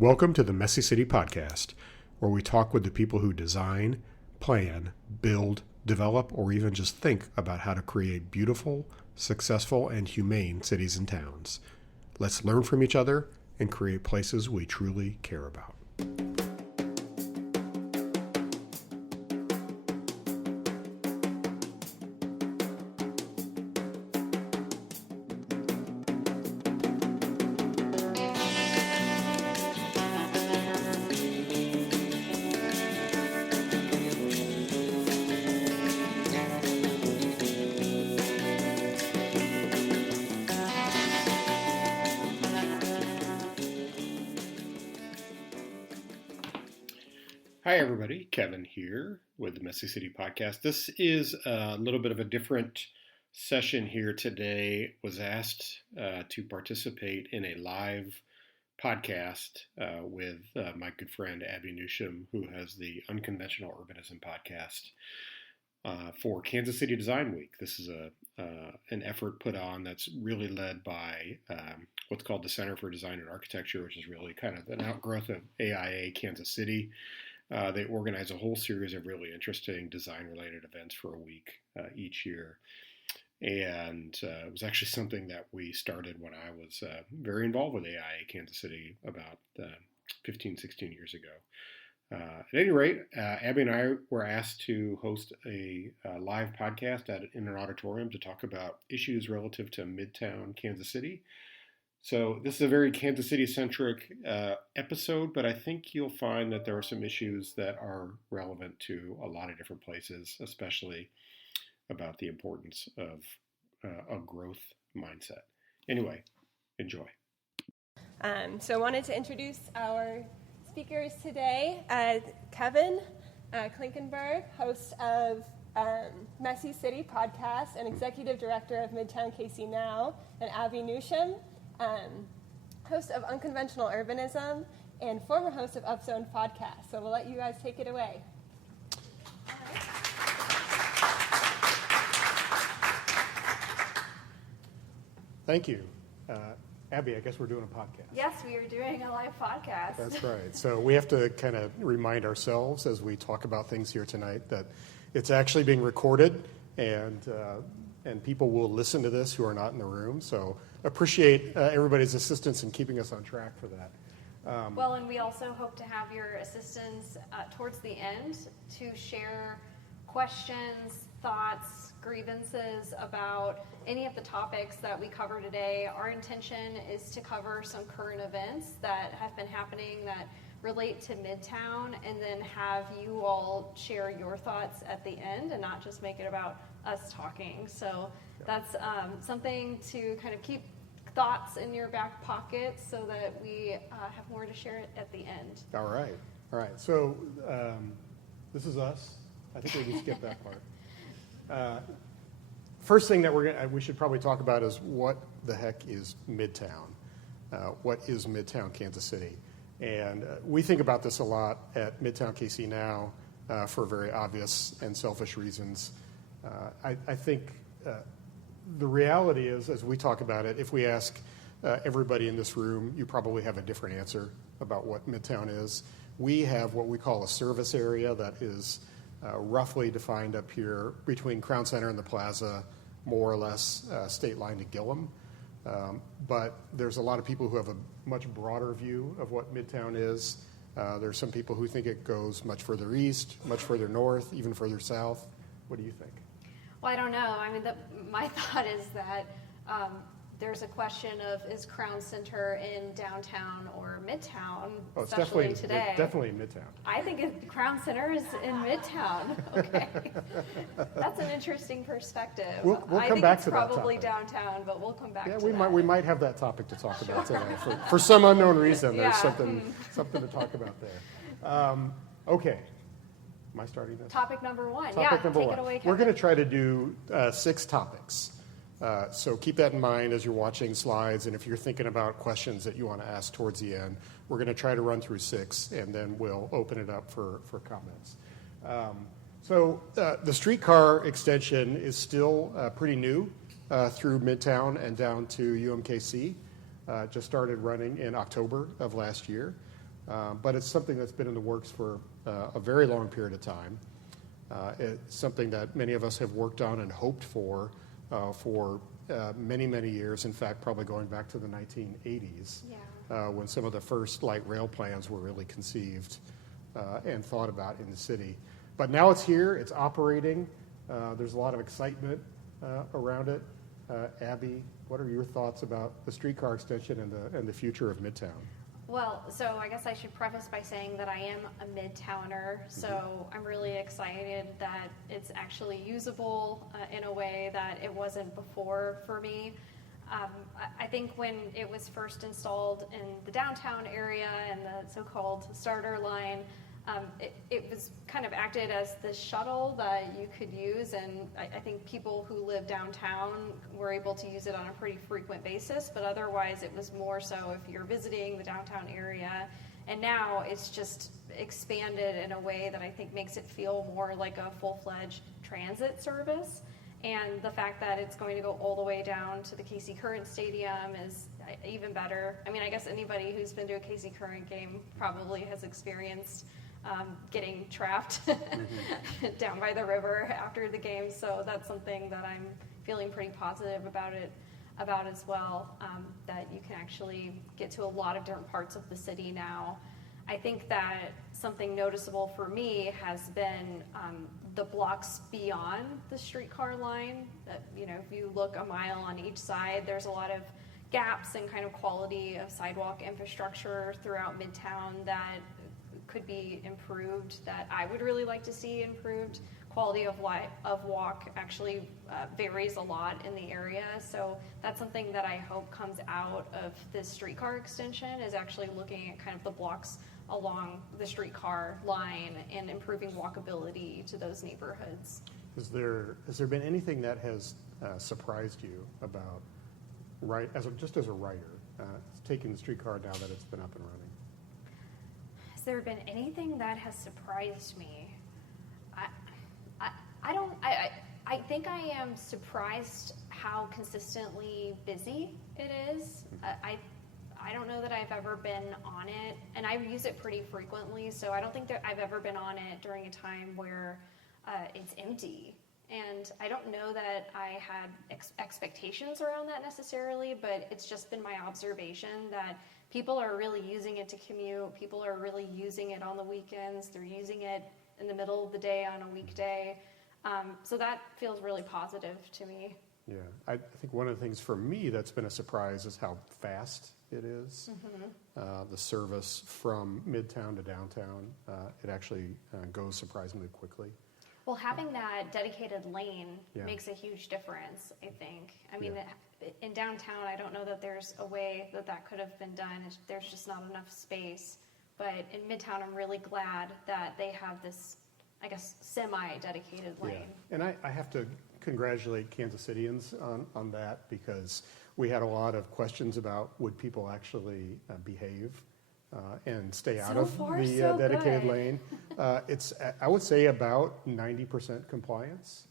Welcome to the Messy City Podcast, where we talk with the people who design, plan, build, develop, or even just think about how to create beautiful, successful, and humane cities and towns. Let's learn from each other and create places we truly care about. Hi everybody, Kevin here with the Messy City Podcast. This is a little bit of a different session here today. Was asked to participate in a live podcast with my good friend Abby Newsham, who has the Unconventional Urbanism podcast for Kansas City Design Week. This is an effort put on that's really led by what's called the Center for Design and Architecture, which is really kind of an outgrowth of AIA Kansas City. They organize a whole series of really interesting design-related events for a week each year. And it was actually something that we started when I was very involved with AIA Kansas City about 15, 16 years ago. At any rate, Abby and I were asked to host a live podcast in an auditorium to talk about issues relative to Midtown Kansas City. So this is a very Kansas City-centric episode, but I think you'll find that there are some issues that are relevant to a lot of different places, especially about the importance of a growth mindset. Anyway, enjoy. So I wanted to introduce our speakers today. Kevin Klinkenberg, host of Messy City Podcast and Executive Director of Midtown KC Now, and Abby Newsham, host of Unconventional Urbanism and former host of Upzone Podcast. So we'll let you guys take it away. Thank you. Abby, I guess we're doing a podcast. Yes, we are doing a live podcast. That's right. So we have to kind of remind ourselves as we talk about things here tonight that it's actually being recorded and people will listen to this who are not in the room. So appreciate everybody's assistance in keeping us on track for that. Well, and we also hope to have your assistance towards the end to share questions, thoughts, grievances about any of the topics that we cover today. Our intention is to cover some current events that have been happening that relate to Midtown, and then have you all share your thoughts at the end and not just make it about us talking. So that's something to kind of keep thoughts in your back pocket so that we have more to share at the end. All right. So this is us. I think we can skip that part. First thing that we should probably talk about is what the heck is Midtown? What is Midtown Kansas City? And we think about this a lot at Midtown KC Now for very obvious and selfish reasons. I think the reality is, as we talk about it, if we ask everybody in this room, you probably have a different answer about what Midtown is. We have what we call a service area that is roughly defined up here between Crown Center and the Plaza, more or less state line to Gillum. But there's a lot of people who have a much broader view of what Midtown is. There's some people who think it goes much further east, much further north, even further south. What do you think? Well, I don't know. I mean, my thought is that there's a question of, is Crown Center in downtown or Midtown, especially today? Definitely in Midtown. I think Crown Center is in Midtown. Okay. That's an interesting perspective. We'll come back to that topic. I think it's probably downtown, but we'll come back to that. We might have that topic to talk about today. For some unknown reason, there's something to talk about there. Okay. Am I starting this? Topic number one. Take it away, Kevin. We're going to try to do 6 topics. So keep that in mind as you're watching slides, and if you're thinking about questions that you want to ask towards the end, we're going to try to run through 6, and then we'll open it up for comments. So the streetcar extension is still pretty new through Midtown and down to UMKC. Just started running in October of last year. But it's something that's been in the works for a very long period of time. It's something that many of us have worked on and hoped for many, many years. In fact, probably going back to the 1980s, when some of the first light rail plans were really conceived and thought about in the city. But now it's here, it's operating. There's a lot of excitement around it. Abby, what are your thoughts about the streetcar extension and the future of Midtown? Well, so I guess I should preface by saying that I am a Midtowner, so I'm really excited that it's actually usable in a way that it wasn't before for me. I think when it was first installed in the downtown area and the so-called starter line, it was kind of acted as the shuttle that you could use, and I think people who live downtown were able to use it on a pretty frequent basis, but otherwise it was more so if you're visiting the downtown area. And now it's just expanded in a way that I think makes it feel more like a full-fledged transit service. And the fact that it's going to go all the way down to the KC Current Stadium is even better. I mean, I guess anybody who's been to a KC Current game probably has experienced getting trapped down by the river after the game. So that's something that I'm feeling pretty positive about as well, that you can actually get to a lot of different parts of the city now. I think that something noticeable for me has been the blocks beyond the streetcar line. That, if you look a mile on each side, there's a lot of gaps in kind of quality of sidewalk infrastructure throughout Midtown that could be improved, that I would really like to see improved. Quality of walk actually varies a lot in the area, so that's something that I hope comes out of this streetcar extension, is actually looking at kind of the blocks along the streetcar line and improving walkability to those neighborhoods. Has there been anything that has surprised you about, just as a writer, taking the streetcar now that it's been up and running? Has there been anything that has surprised me? I think I am surprised how consistently busy it is. I don't know that I've ever been on it, and I use it pretty frequently, so I don't think that I've ever been on it during a time where it's empty. And I don't know that I had expectations around that necessarily, but it's just been my observation that people are really using it to commute. People are really using it on the weekends. They're using it in the middle of the day on a weekday. So that feels really positive to me. Yeah, I think one of the things for me that's been a surprise is how fast it is. The service from Midtown to downtown, it actually goes surprisingly quickly. Well, having that dedicated lane makes a huge difference, I think. I mean, in downtown, I don't know that there's a way that could have been done. There's just not enough space. But in Midtown, I'm really glad that they have this, I guess, semi-dedicated lane. Yeah. And I have to congratulate Kansas Cityans on that, because we had a lot of questions about would people actually behave and stay out of the dedicated lane. It's, I would say, about 90% compliance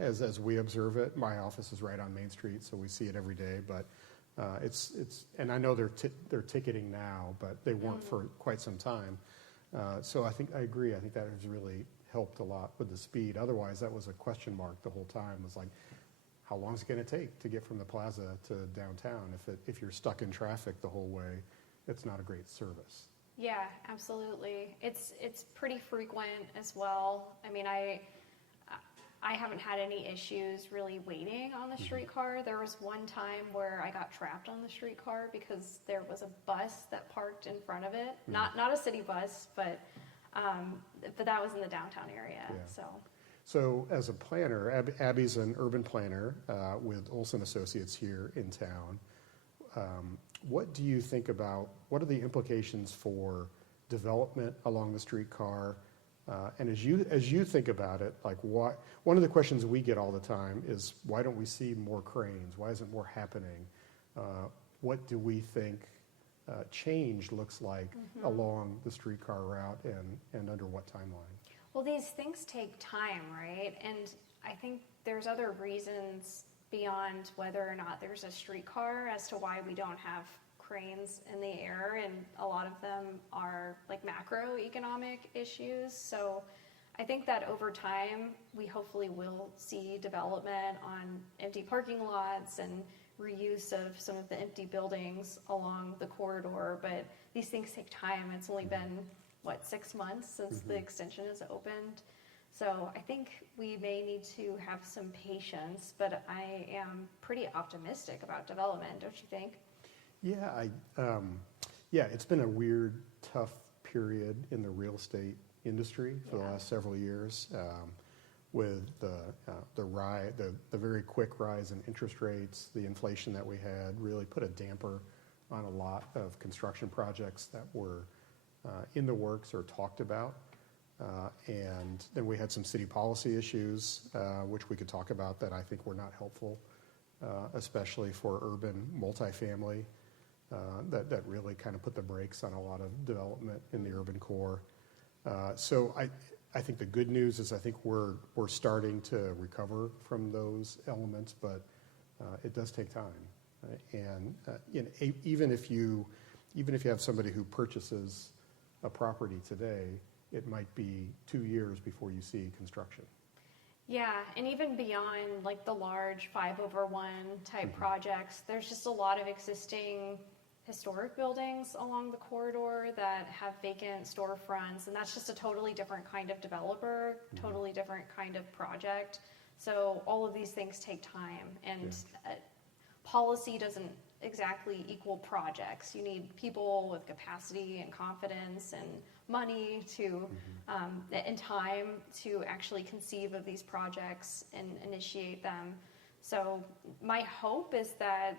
as we observe it. My office is right on Main Street, so we see it every day. But it's and I know they're ticketing now, but they weren't for quite some time. So I agree. I think that has really helped a lot with the speed. Otherwise, that was a question mark the whole time. It was like, how long is it going to take to get from the plaza to downtown? If you're stuck in traffic the whole way, it's not a great service. Yeah, absolutely. It's pretty frequent as well. I mean, I haven't had any issues really waiting on the streetcar. There was one time where I got trapped on the streetcar because there was a bus that parked in front of it. Not a city bus, but that was in the downtown area. Yeah. So as a planner, Abby's an urban planner with Olson Associates here in town. What do you think about, what are the implications for development along the streetcar? And as you think about it, like one of the questions we get all the time is, why don't we see more cranes? Why isn't more happening? What do we think change looks like along the streetcar route, and under what timeline? Well, these things take time, right? And I think there's other reasons beyond whether or not there's a streetcar as to why we don't have cranes in the air, and a lot of them are like macroeconomic issues. So I think that over time, we hopefully will see development on empty parking lots and reuse of some of the empty buildings along the corridor, but these things take time. It's only been, 6 months since the extension has opened. So I think we may need to have some patience, but I am pretty optimistic about development, don't you think? Yeah, it's been a weird, tough period in the real estate industry for the last several years, with the very quick rise in interest rates. The inflation that we had really put a damper on a lot of construction projects that were in the works or talked about. And then we had some city policy issues, which we could talk about, that I think were not helpful, especially for urban multifamily, that really kind of put the brakes on a lot of development in the urban core. So I think the good news is I think we're starting to recover from those elements, but it does take time. Right? And even if you have somebody who purchases a property today, it might be 2 years before you see construction. Yeah, and even beyond like the large 5/1 type projects, there's just a lot of existing historic buildings along the corridor that have vacant storefronts, and that's just a totally different kind of developer, totally different kind of project. So all of these things take time, and policy doesn't exactly equal projects. You need people with capacity and confidence and money to and time to actually conceive of these projects and initiate them. So my hope is that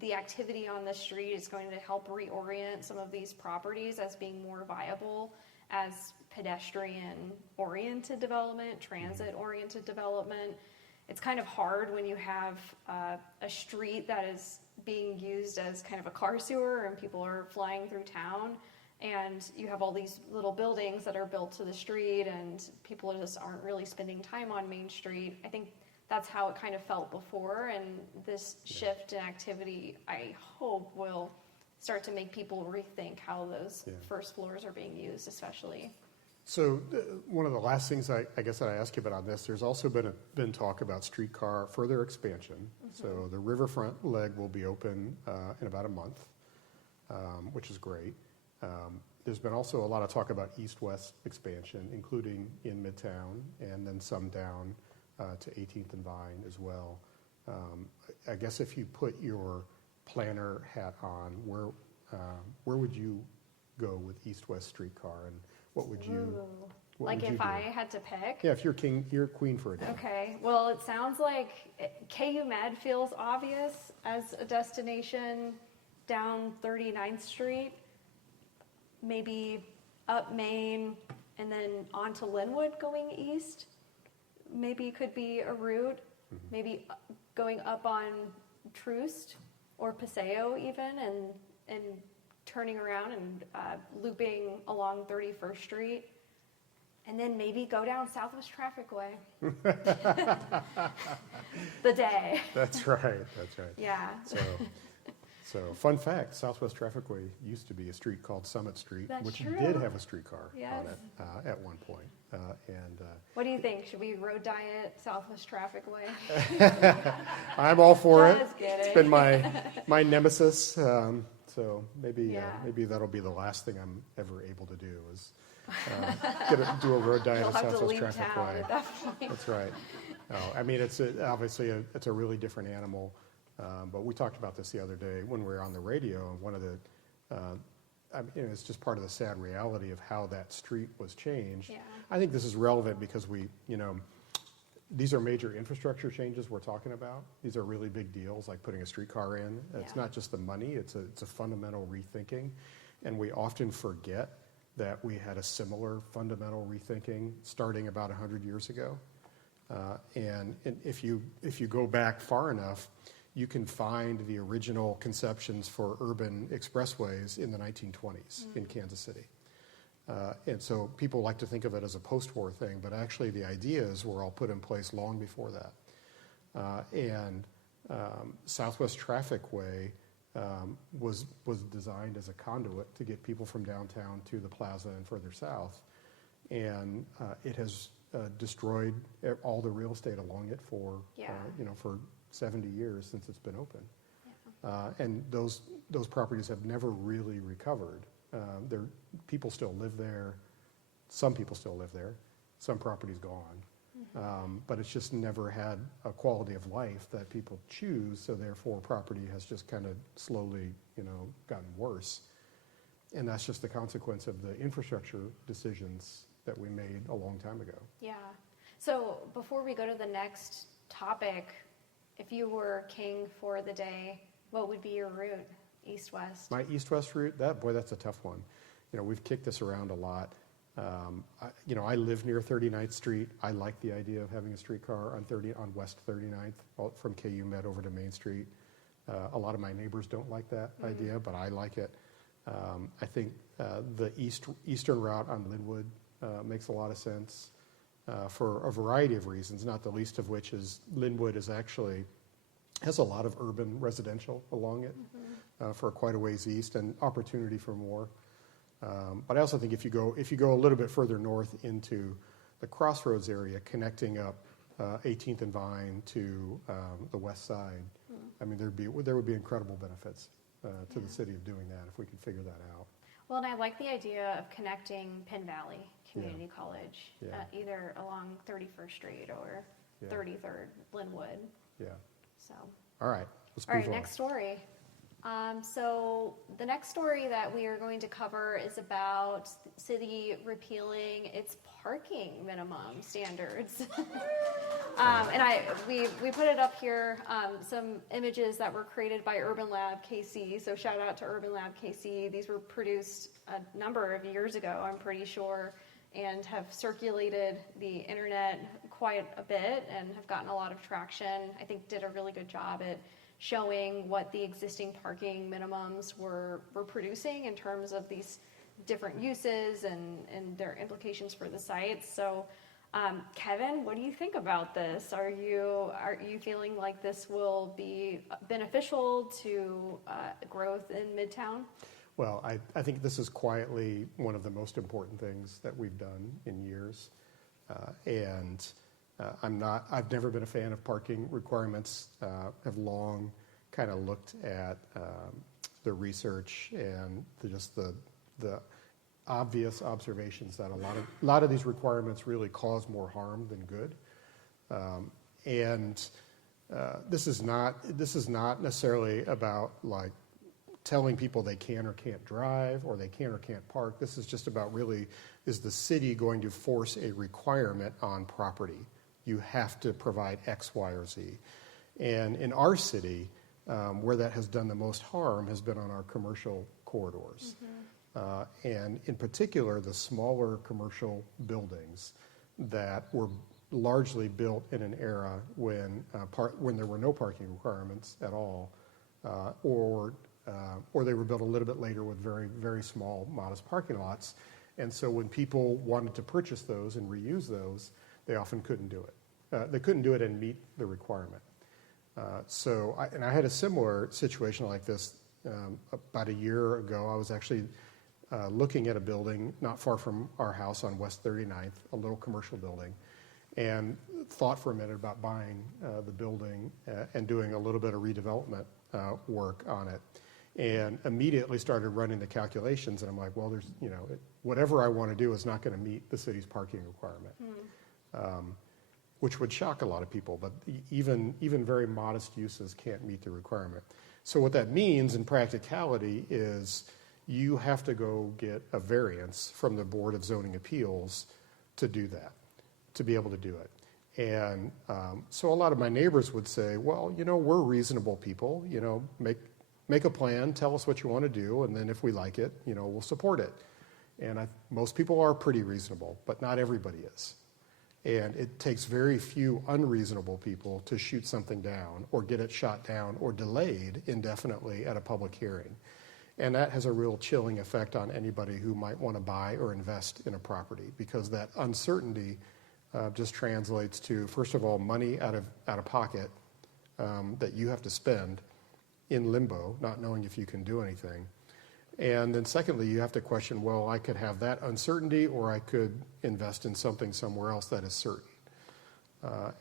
the activity on the street is going to help reorient some of these properties as being more viable as pedestrian-oriented development, transit-oriented development. It's kind of hard when you have a street that is being used as kind of a car sewer and people are flying through town, and you have all these little buildings that are built to the street and people just aren't really spending time on Main Street. I think that's how it kind of felt before, and this shift in activity, I hope, will start to make people rethink how those first floors are being used, especially. So one of the last things I guess that I ask you about on this, there's also been talk about streetcar further expansion. So the riverfront leg will be open in about a month, which is great. There's been also a lot of talk about east-west expansion, including in Midtown, and then some down to 18th and Vine as well. I guess if you put your planner hat on, where would you go with east-west streetcar, and what would you? Like if I had to pick? Yeah, if you're queen for a day. Okay. Well, it sounds like KU Med feels obvious as a destination down 39th Street, maybe up Main, and then on to Linwood going east. Maybe could be a route. Maybe going up on Troost or Paseo even, and turning around and looping along 31st Street, and then maybe go down Southwest Traffic Way. The day. That's right. Yeah. So fun fact, Southwest Traffic Way used to be a street called Summit Street, which did have a streetcar on it at one point. What do you think? Should we road diet Southwest Traffic Way? I'm all for it. Just kidding. It's been my nemesis. So maybe that'll be the last thing I'm ever able to do is do a road diet of Southwest Traffic Way. At that point. That's right. I mean, it's obviously a really different animal. But we talked about this the other day when we were on the radio, and one of the, it's just part of the sad reality of how that street was changed. Yeah. I think this is relevant because these are major infrastructure changes we're talking about. These are really big deals, like putting a streetcar in. It's not just the money, it's a fundamental rethinking. And we often forget that we had a similar fundamental rethinking starting about 100 years ago. And if you go back far enough, you can find the original conceptions for urban expressways in the 1920s in Kansas City. And so people like to think of it as a post-war thing, but actually the ideas were all put in place long before that. And Southwest Traffic Way was designed as a conduit to get people from downtown to the plaza and further south. And it has destroyed all the real estate along it for, for 70 years since it's been open. And those properties have never really recovered. People still live there. Some people still live there. Some property's gone. But it's just never had a quality of life that people choose, so therefore property has just kind of slowly, gotten worse. And that's just the consequence of the infrastructure decisions that we made a long time ago. Yeah. So before we go to the next topic, if you were king for the day, what would be your route, east-west? My east-west route, that's a tough one. We've kicked this around a lot. I live near 39th Street. I like the idea of having a streetcar on West 39th from KU Med over to Main Street. A lot of my neighbors don't like that idea, but I like it. I think the eastern route on Linwood makes a lot of sense for a variety of reasons, not the least of which is Linwood has a lot of urban residential along it for quite a ways east and opportunity for more. But I also think if you go a little bit further north into the Crossroads area, connecting up 18th and Vine to the west side, I mean, there would be incredible benefits to the city of doing that if we could figure that out. Well, and I like the idea of connecting Penn Valley Community College, either along 31st Street or 33rd Linwood. Yeah. So. All right. Let's All move right. on. Next story. So the next story that we are going to cover is about city repealing its parking minimum standards. We put it up here, some images that were created by Urban Lab KC. So shout out to Urban Lab KC. These were produced a number of years ago, I'm pretty sure, and have circulated the internet quite a bit and have gotten a lot of traction. I think did a really good job at showing what the existing parking minimums were producing in terms of these different uses and their implications for the sites. So, Kevin, what do you think about this? Are you feeling like this will be beneficial to growth in Midtown? Well, I think this is quietly one of the most important things that we've done in years. I've never been a fan of parking requirements, have long kind of looked at the research and the obvious observations that a lot of these requirements really cause more harm than good. This is not necessarily about like telling people they can or can't drive or they can or can't park. This is just about really, is the city going to force a requirement on property? You have to provide X, Y, or Z. And in our city, where that has done the most harm has been on our commercial corridors. And in particular, the smaller commercial buildings that were largely built in an era when there were no parking requirements at all, or they were built a little bit later with very, very small, modest parking lots. And so when people wanted to purchase those and reuse those, they often couldn't do it. They couldn't do it and meet the requirement. I had a similar situation like this about a year ago. I was actually looking at a building not far from our house on West 39th, a little commercial building, and thought for a minute about buying the building and doing a little bit of redevelopment work on it. And immediately started running the calculations, and I'm like, well, whatever I want to do is not going to meet the city's parking requirement, which would shock a lot of people. But even very modest uses can't meet the requirement. So what that means in practicality is you have to go get a variance from the Board of Zoning Appeals to do that, to be able to do it. And so a lot of my neighbors would say, well, we're reasonable people, make a plan, tell us what you want to do, and then if we like it, we'll support it. And most people are pretty reasonable, but not everybody is. And it takes very few unreasonable people to shoot something down or get it shot down or delayed indefinitely at a public hearing. And that has a real chilling effect on anybody who might want to buy or invest in a property, because that uncertainty just translates to, first of all, money out of pocket that you have to spend in limbo, not knowing if you can do anything. And then secondly, you have to question, well, I could have that uncertainty, or I could invest in something somewhere else that is certain.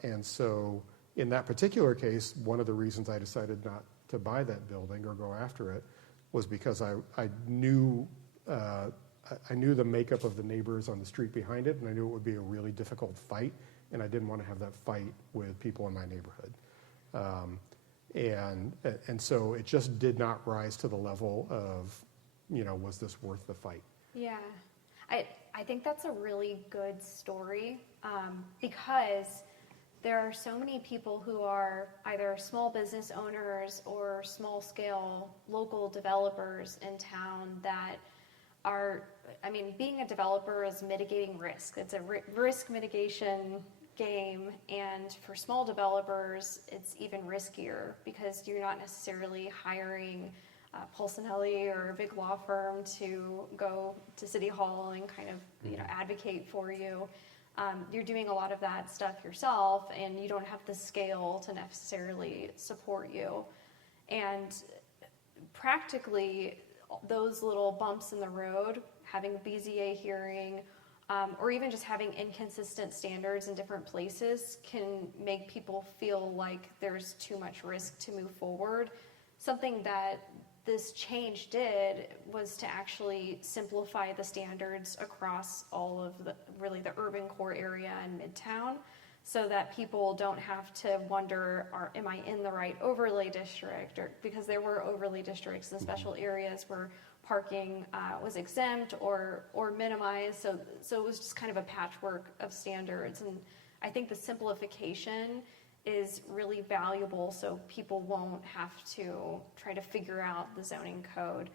And so in that particular case, one of the reasons I decided not to buy that building or go after it was because I knew the makeup of the neighbors on the street behind it, and I knew it would be a really difficult fight, and I didn't want to have that fight with people in my neighborhood. And so it just did not rise to the level of, was this worth the fight? Yeah, I think that's a really good story, because there are so many people who are either small business owners or small scale local developers in town that are, being a developer is mitigating risk. It's a risk mitigation game, and for small developers, it's even riskier because you're not necessarily hiring Pulcinelli or a big law firm to go to City Hall and kind of advocate for you. You're doing a lot of that stuff yourself, and you don't have the scale to necessarily support you. And practically, those little bumps in the road, having a BZA hearing, or even just having inconsistent standards in different places can make people feel like there's too much risk to move forward. Something that this change did was to actually simplify the standards across all of the urban core area in Midtown, so that people don't have to wonder, am I in the right overlay district? Or because there were overlay districts in special areas where parking was exempt or minimized, so it was just kind of a patchwork of standards. And I think the simplification is really valuable, so people won't have to try to figure out the zoning code,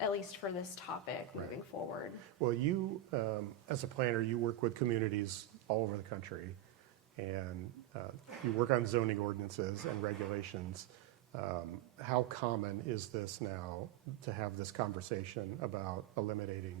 at least for this topic moving forward. Well, you, as a planner, you work with communities all over the country, and you work on zoning ordinances and regulations. How common is this now to have this conversation about eliminating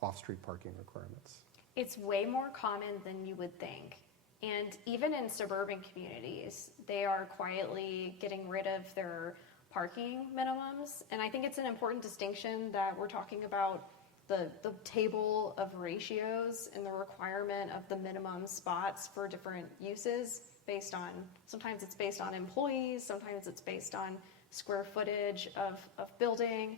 off-street parking requirements? It's way more common than you would think. And even in suburban communities, they are quietly getting rid of their parking minimums. And I think it's an important distinction that we're talking about the table of ratios and the requirement of the minimum spots for different uses sometimes it's based on employees, sometimes it's based on square footage of building,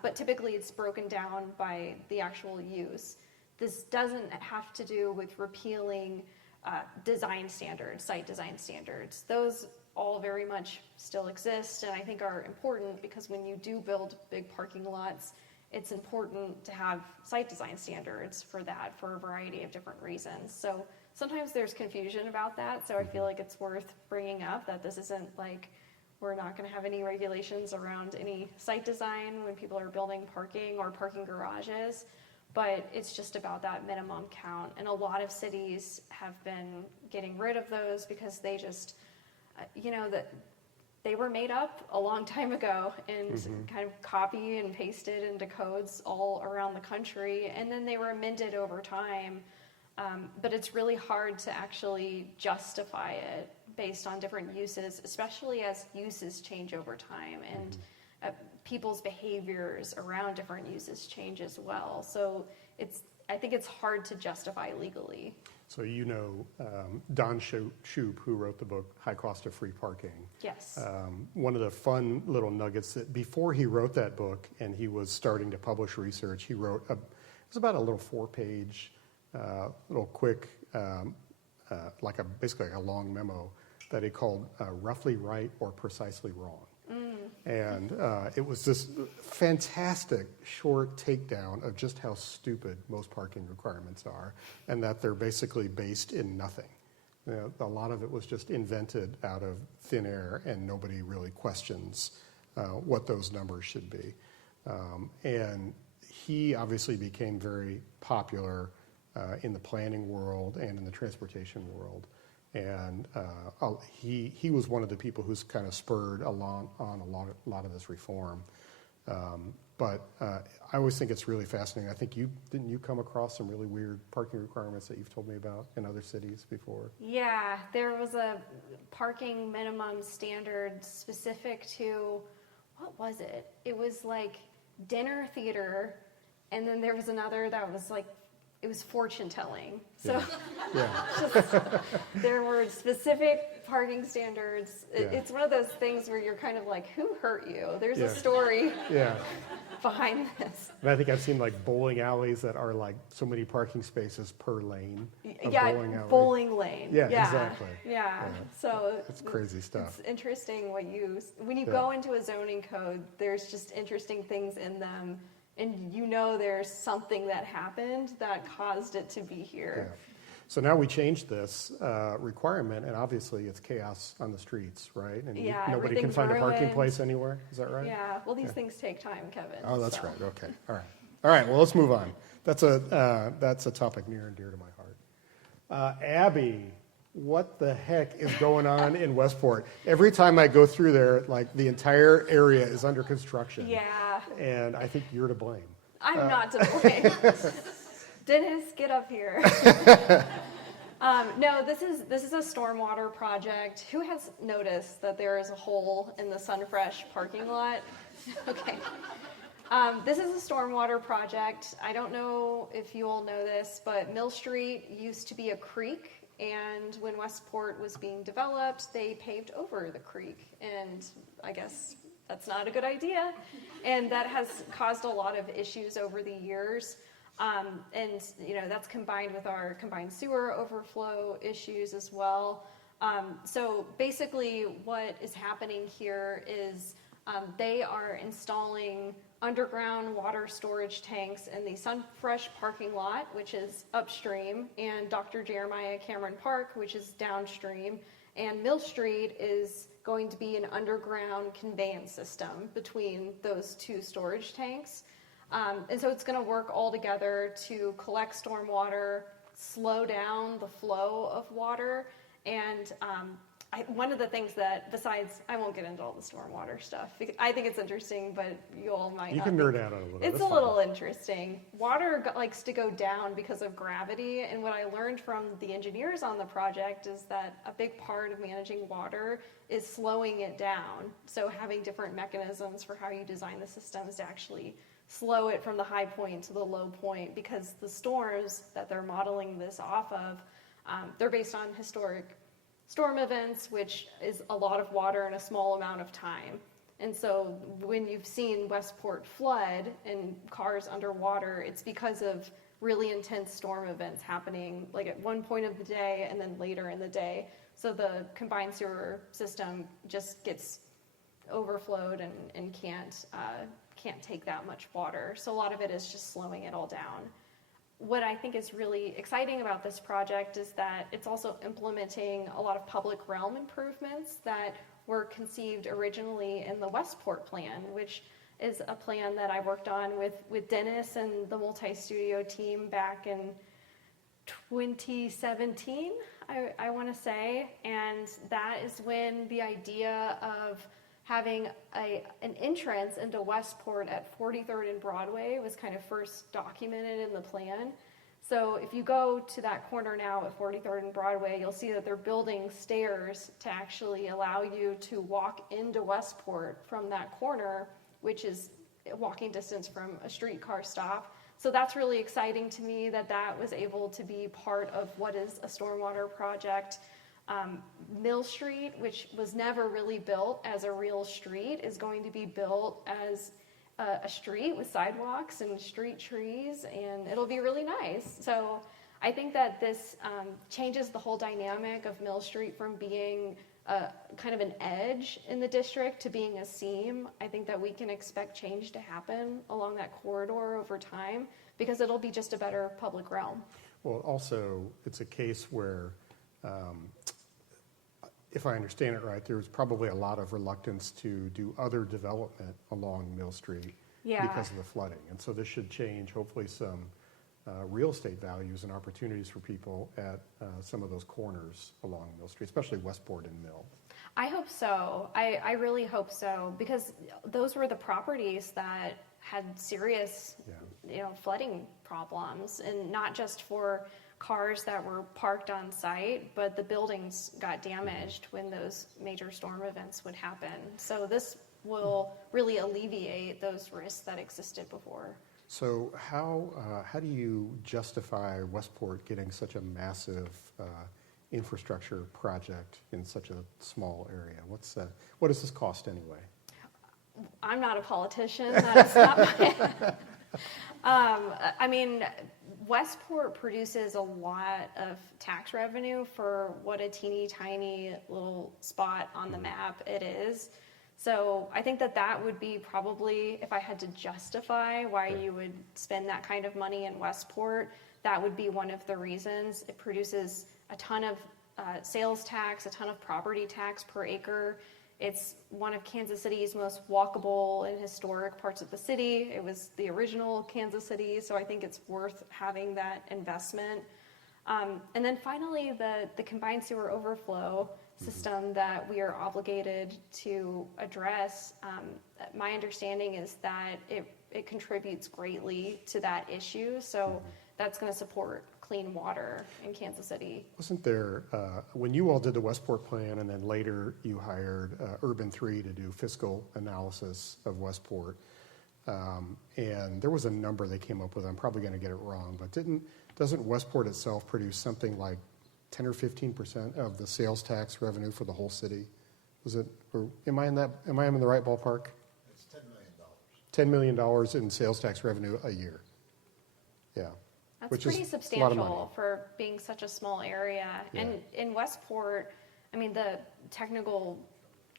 but typically it's broken down by the actual use. This doesn't have to do with repealing design standards, site design standards. Those all very much still exist, and I think are important because when you do build big parking lots, it's important to have site design standards for that for a variety of different reasons. So sometimes there's confusion about that, so I feel like it's worth bringing up that this isn't like we're not going to have any regulations around any site design when people are building parking or parking garages. But it's just about that minimum count. And a lot of cities have been getting rid of those because they just, that they were made up a long time ago and kind of copy and pasted into codes all around the country. And then they were amended over time. But it's really hard to actually justify it based on different uses, especially as uses change over time. And people's behaviors around different uses change as well. So I think it's hard to justify legally. So Don Shoup, who wrote the book High Cost of Free Parking. Yes. One of the fun little nuggets that before he wrote that book and he was starting to publish research, he wrote, it was about a little 4-page, little quick, basically like a long memo that he called Roughly Right or Precisely Wrong. And it was this fantastic short takedown of just how stupid most parking requirements are, and that they're basically based in nothing. A lot of it was just invented out of thin air, and nobody really questions what those numbers should be. And he obviously became very popular in the planning world and in the transportation world. And he was one of the people who's kind of spurred on a lot of this reform. But I always think it's really fascinating. I think didn't you come across some really weird parking requirements that you've told me about in other cities before? Yeah, there was a parking minimum standard specific to, what was it? It was like dinner theater, and then there was another that was like, it was fortune telling. So there were specific parking standards. It's one of those things where you're kind of like, who hurt you? There's a story behind this. And I think I've seen like bowling alleys that are like so many parking spaces per lane. Bowling lane. Yeah, exactly. Yeah. So it's crazy stuff. It's interesting when you go into a zoning code, there's just interesting things in them. And there's something that happened that caused it to be here. Yeah. So now we changed this requirement, and obviously it's chaos on the streets, right? And nobody can find a parking place anywhere. Is that right? Yeah. Well, these things take time, Kevin. Oh, that's right. Okay. All right. Well, let's move on. That's a topic near and dear to my heart. Abby, what the heck is going on in Westport? Every time I go through there, like the entire area is under construction. Yeah. And I think you're to blame. I'm not to blame. Dennis, get up here. No, this is a stormwater project. Who has noticed that there is a hole in the Sunfresh parking lot? Okay. This is a stormwater project. I don't know if you all know this, but Mill Street used to be a creek. And when Westport was being developed, they paved over the creek. And I guess that's not a good idea. And that has caused a lot of issues over the years. And that's combined with our combined sewer overflow issues as well. So basically what is happening here is they are installing underground water storage tanks in the Sunfresh parking lot, which is upstream, and Dr. Jeremiah Cameron Park, which is downstream. And Mill Street is going to be an underground conveyance system between those two storage tanks. And so it's going to work all together to collect stormwater, slow down the flow of water, and one of the things that, besides, I won't get into all the stormwater stuff, because I think it's interesting, but you all might not. You can nerd out on it a little. It's a little interesting. Water likes to go down because of gravity, and what I learned from the engineers on the project is that a big part of managing water is slowing it down. So having different mechanisms for how you design the systems to actually slow it from the high point to the low point, because the storms that they're modeling this off of, they're based on historic storm events, which is a lot of water in a small amount of time. And so when you've seen Westport flood and cars underwater, it's because of really intense storm events happening like at one point of the day and then later in the day. So the combined sewer system just gets overflowed and can't take that much water. So a lot of it is just slowing it all down. What I think is really exciting about this project is that it's also implementing a lot of public realm improvements that were conceived originally in the Westport plan, which is a plan that I worked on with Dennis and the multi-studio team back in 2017, I want to say. And that is when the idea of having an entrance into Westport at 43rd and Broadway was kind of first documented in the plan. So if you go to that corner now at 43rd and Broadway, you'll see that they're building stairs to actually allow you to walk into Westport from that corner, which is walking distance from a streetcar stop. So that's really exciting to me that was able to be part of what is a stormwater project. Mill Street, which was never really built as a real street, is going to be built as a street with sidewalks and street trees, and it'll be really nice. So I think that this changes the whole dynamic of Mill Street from being kind of an edge in the district to being a seam. I think that we can expect change to happen along that corridor over time because it'll be just a better public realm. Well, also, it's a case where if I understand it right, there was probably a lot of reluctance to do other development along Mill Street because of the flooding. And so this should change, hopefully, some real estate values and opportunities for people at some of those corners along Mill Street, especially Westport and Mill. I hope so. I really hope so, because those were the properties that had serious, flooding problems, and not just for cars that were parked on site, but the buildings got damaged when those major storm events would happen. So this will really alleviate those risks that existed before. So how do you justify Westport getting such a massive infrastructure project in such a small area? What does this cost anyway? I'm not a politician. That is not my. Westport produces a lot of tax revenue for what a teeny tiny little spot on the map it is. So I think that would be probably, if I had to justify why you would spend that kind of money in Westport, that would be one of the reasons. It produces a ton of sales tax, a ton of property tax per acre. It's one of Kansas City's most walkable and historic parts of the city. It was the original Kansas City, so I think it's worth having that investment. And then finally, the combined sewer overflow system that we are obligated to address. My understanding is that it contributes greatly to that issue, so that's going to support clean water in Kansas City. Wasn't there, when you all did the Westport plan and then later you hired Urban 3 to do fiscal analysis of Westport, and there was a number they came up with, I'm probably going to get it wrong, but doesn't Westport itself produce something like 10 or 15% of the sales tax revenue for the whole city? Was it, or am I in the right ballpark? It's $10 million. $10 million in sales tax revenue a year. Yeah. That's which pretty is substantial for being such a small area. Yeah. And in Westport, the technical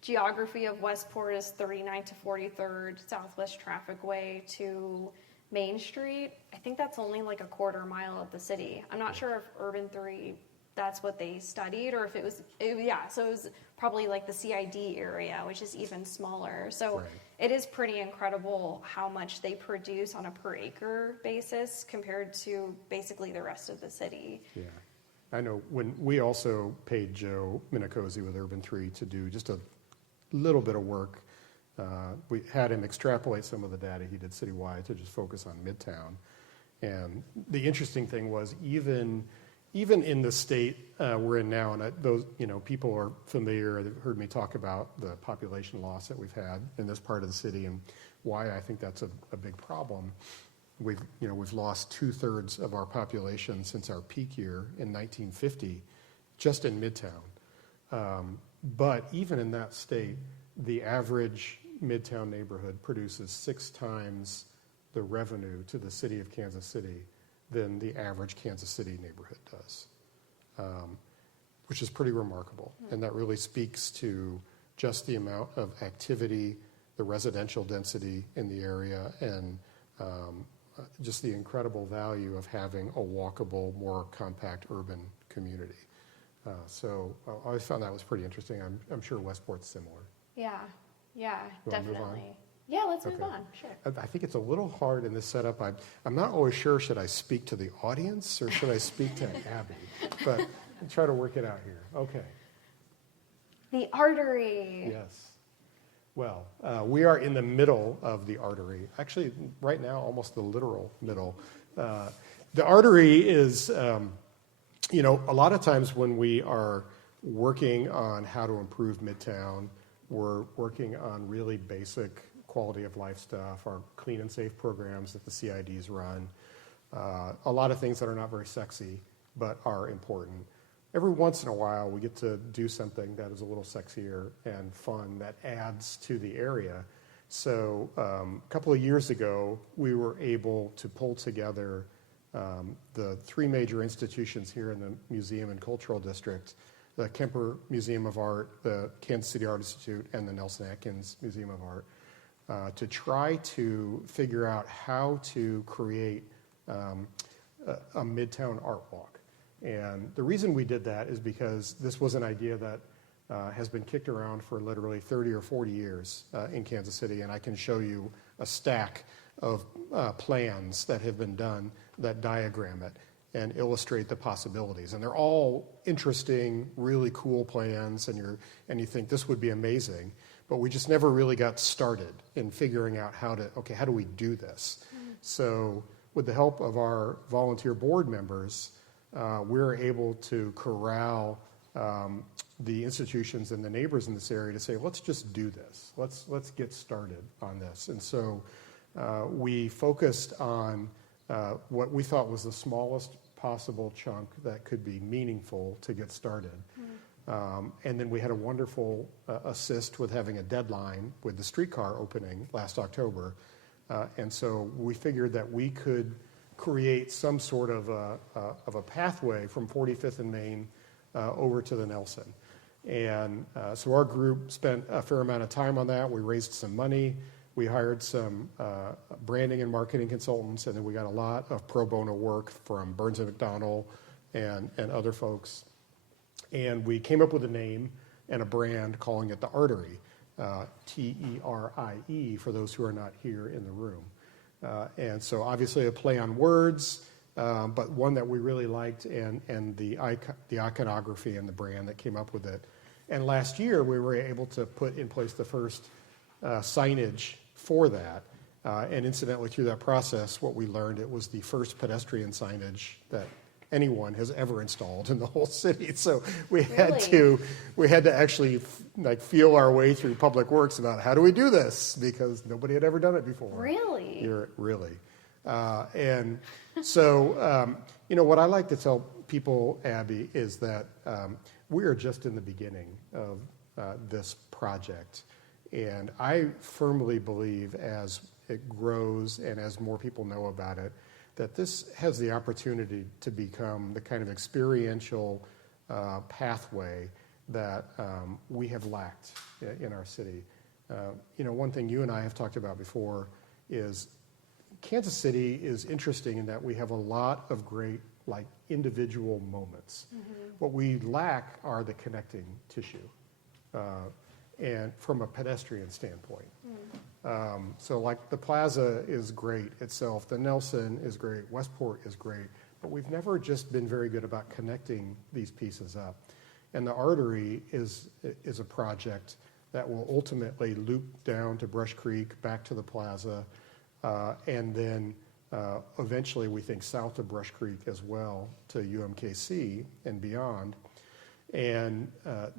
geography of Westport is 39 to 43rd Southwest Traffic Way to Main Street. I think that's only like a quarter mile of the city. I'm not sure if Urban 3, that's what they studied, or if it was probably like the CID area, which is even smaller. So Right. It is pretty incredible how much they produce on a per acre basis compared to basically the rest of the city. Yeah. I know when we also paid Joe Minicozy with Urban 3 to do just a little bit of work. We had him extrapolate some of the data he did citywide to just focus on Midtown. And the interesting thing was even in the state we're in now, and those people are familiar, they've heard me talk about the population loss that we've had in this part of the city and why I think that's a big problem. We've lost 2/3 of our population since our peak year in 1950, just in Midtown. But even in that state, the average Midtown neighborhood produces 6 times the revenue to the city of Kansas City than the average Kansas City neighborhood does, which is pretty remarkable. And that really speaks to just the amount of activity, the residential density in the area, and just the incredible value of having a walkable, more compact urban community. So I always found that was pretty interesting. I'm sure Westport's similar. Yeah, You wanna move on? definitely. Yeah, let's move Okay. on. Sure. I think it's a little hard in this setup. I'm not always sure, should I speak to the audience or should I speak to Abby? But I'll try to work it out here. Okay. The artery. Yes. Well, we are in the middle of the artery. Actually, right now, almost the literal middle. The artery is, a lot of times when we are working on how to improve Midtown, we're working on really basic quality of life stuff, our clean and safe programs that the CIDs run, a lot of things that are not very sexy but are important. Every once in a while we get to do something that is a little sexier and fun that adds to the area. So a couple of years ago we were able to pull together the 3 major institutions here in the Museum and Cultural District, the Kemper Museum of Art, the Kansas City Art Institute, and the Nelson Atkins Museum of Art, to try to figure out how to create a Midtown art walk. And the reason we did that is because this was an idea that has been kicked around for literally 30 or 40 years in Kansas City, and I can show you a stack of plans that have been done that diagram it and illustrate the possibilities. And they're all interesting, really cool plans, and you think this would be amazing. but we just never really got started in figuring out how do we do this? So with the help of our volunteer board members, we're able to corral the institutions and the neighbors in this area to say, let's just do this. Let's get started on this. And so we focused on what we thought was the smallest possible chunk that could be meaningful to get started. And then we had a wonderful assist with having a deadline with the streetcar opening last October. And so we figured that we could create some sort of a pathway from 45th and Main over to the Nelson. And so our group spent a fair amount of time on that. We raised some money. We hired some branding and marketing consultants, and then we got a lot of pro bono work from Burns and McDonnell and other folks. And we came up with a name and a brand calling it the Artery, T-E-R-I-E, for those who are not here in the room. And so obviously a play on words, but one that we really liked, and the iconography and the brand that came up with it. And last year we were able to put in place the first signage for that. And incidentally, through that process, what we learned, it was the first pedestrian signage that anyone has ever installed in the whole city. So we had to actually feel our way through Public Works about how do we do this, because nobody had ever done it before. Really? Really. And so, what I like to tell people, Abby, is that we are just in the beginning of this project. And I firmly believe as it grows and as more people know about it, that this has the opportunity to become the kind of experiential pathway that we have lacked in our city. One thing you and I have talked about before is Kansas City is interesting in that we have a lot of great individual moments. What we lack are the connecting tissue. And from a pedestrian standpoint. So the Plaza is great itself, the Nelson is great, Westport is great, but we've never just been very good about connecting these pieces up. And the Artery is a project that will ultimately loop down to Brush Creek, back to the Plaza, and then eventually we think south of Brush Creek as well to UMKC and beyond. And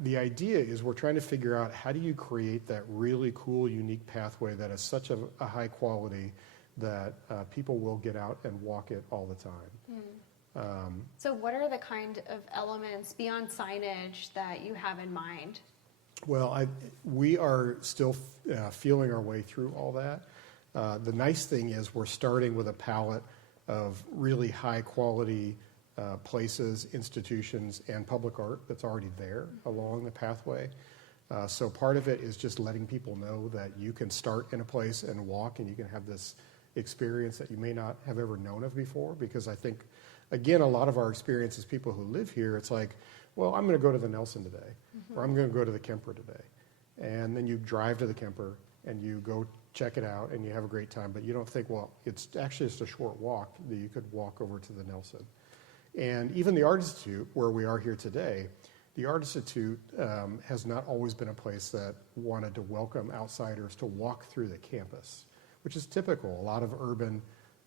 the idea is we're trying to figure out how do you create that really cool, unique pathway that is such a high quality that people will get out and walk it all the time. So what are the kind of elements beyond signage that you have in mind? Well, we are still feeling our way through all that. The nice thing is we're starting with a palette of really high quality places, institutions, and public art that's already there along the pathway. So part of it is just letting people know that you can start in a place and walk, and you can have this experience that you may not have ever known of before. Because I think, again, a lot of our experience as people who live here, it's like, well, I'm going to go to the Nelson today, or I'm going to go to the Kemper today. And then you drive to the Kemper, and you go check it out, and you have a great time. But you don't think, well, it's actually just a short walk that you could walk over to the Nelson. And even the Art Institute, where we are here today, the Art Institute has not always been a place that wanted to welcome outsiders to walk through the campus, which is typical. A lot of urban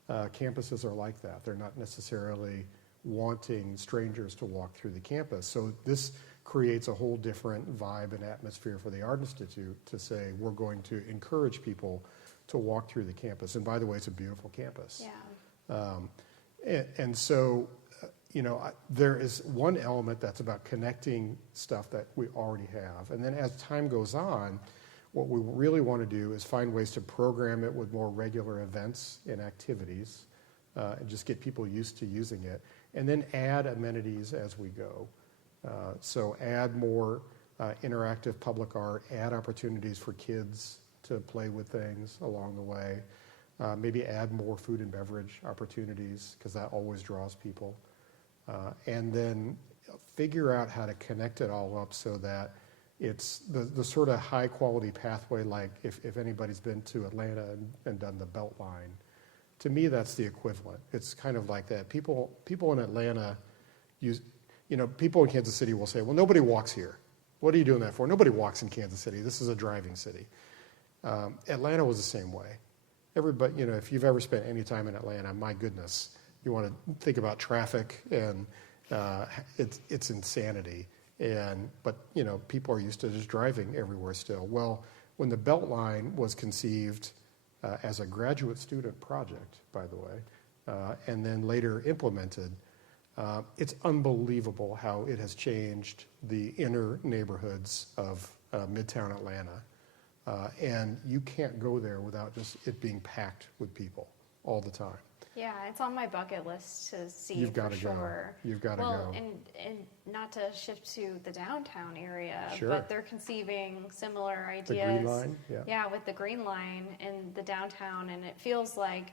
campuses are like that. They're not necessarily wanting strangers to walk through the campus. So this creates a whole different vibe and atmosphere for the Art Institute to say we're going to encourage people to walk through the campus. And by the way, it's a beautiful campus. Yeah. And so there is one element that's about connecting stuff that we already have. And then as time goes on, what we really want to do is find ways to program it with more regular events and activities and just get people used to using it. And then add amenities as we go. So add more interactive public art, add opportunities for kids to play with things along the way. Maybe add more food and beverage opportunities, because that always draws people. And then figure out how to connect it all up so that it's the sort of high quality pathway, like if anybody's been to Atlanta and done the Beltline. To me, that's the equivalent. It's kind of like that. People in Atlanta people in Kansas City will say, well, nobody walks here. What are you doing that for? Nobody walks in Kansas City. This is a driving city. Atlanta was the same way. Everybody, if you've ever spent any time in Atlanta, my goodness, you want to think about traffic, and it's insanity. But people are used to just driving everywhere still. Well, when the Beltline was conceived as a graduate student project, by the way, and then later implemented, it's unbelievable how it has changed the inner neighborhoods of Midtown Atlanta. And you can't go there without just it being packed with people all the time. Yeah, it's on my bucket list to see. You've got to sure. go. You've got to go. And not to shift to the downtown area, Sure. but they're conceiving similar ideas. The Green Line, yeah. Yeah, with the Green Line in the downtown, and it feels like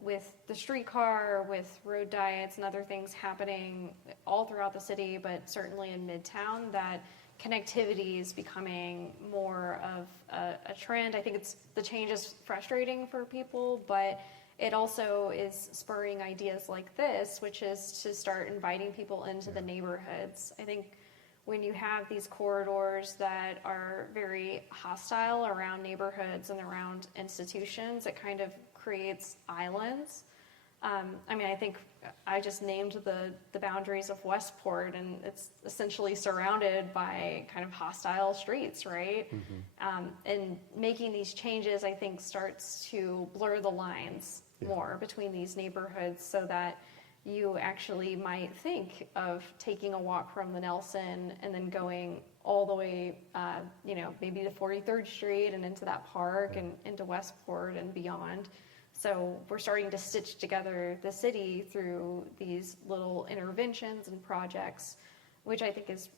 with the streetcar, with road diets and other things happening all throughout the city, but certainly in Midtown, that connectivity is becoming more of a trend. I think the change is frustrating for people, but it also is spurring ideas like this, which is to start inviting people into the neighborhoods. I think when you have these corridors that are very hostile around neighborhoods and around institutions, it kind of creates islands. I think I just named the boundaries of Westport, and it's essentially surrounded by kind of hostile streets, right? Mm-hmm. And making these changes, I think, starts to blur the lines more between these neighborhoods, so that you actually might think of taking a walk from the Nelson and then going all the way, maybe to 43rd Street and into that park and into Westport and beyond. So we're starting to stitch together the city through these little interventions and projects, which I think is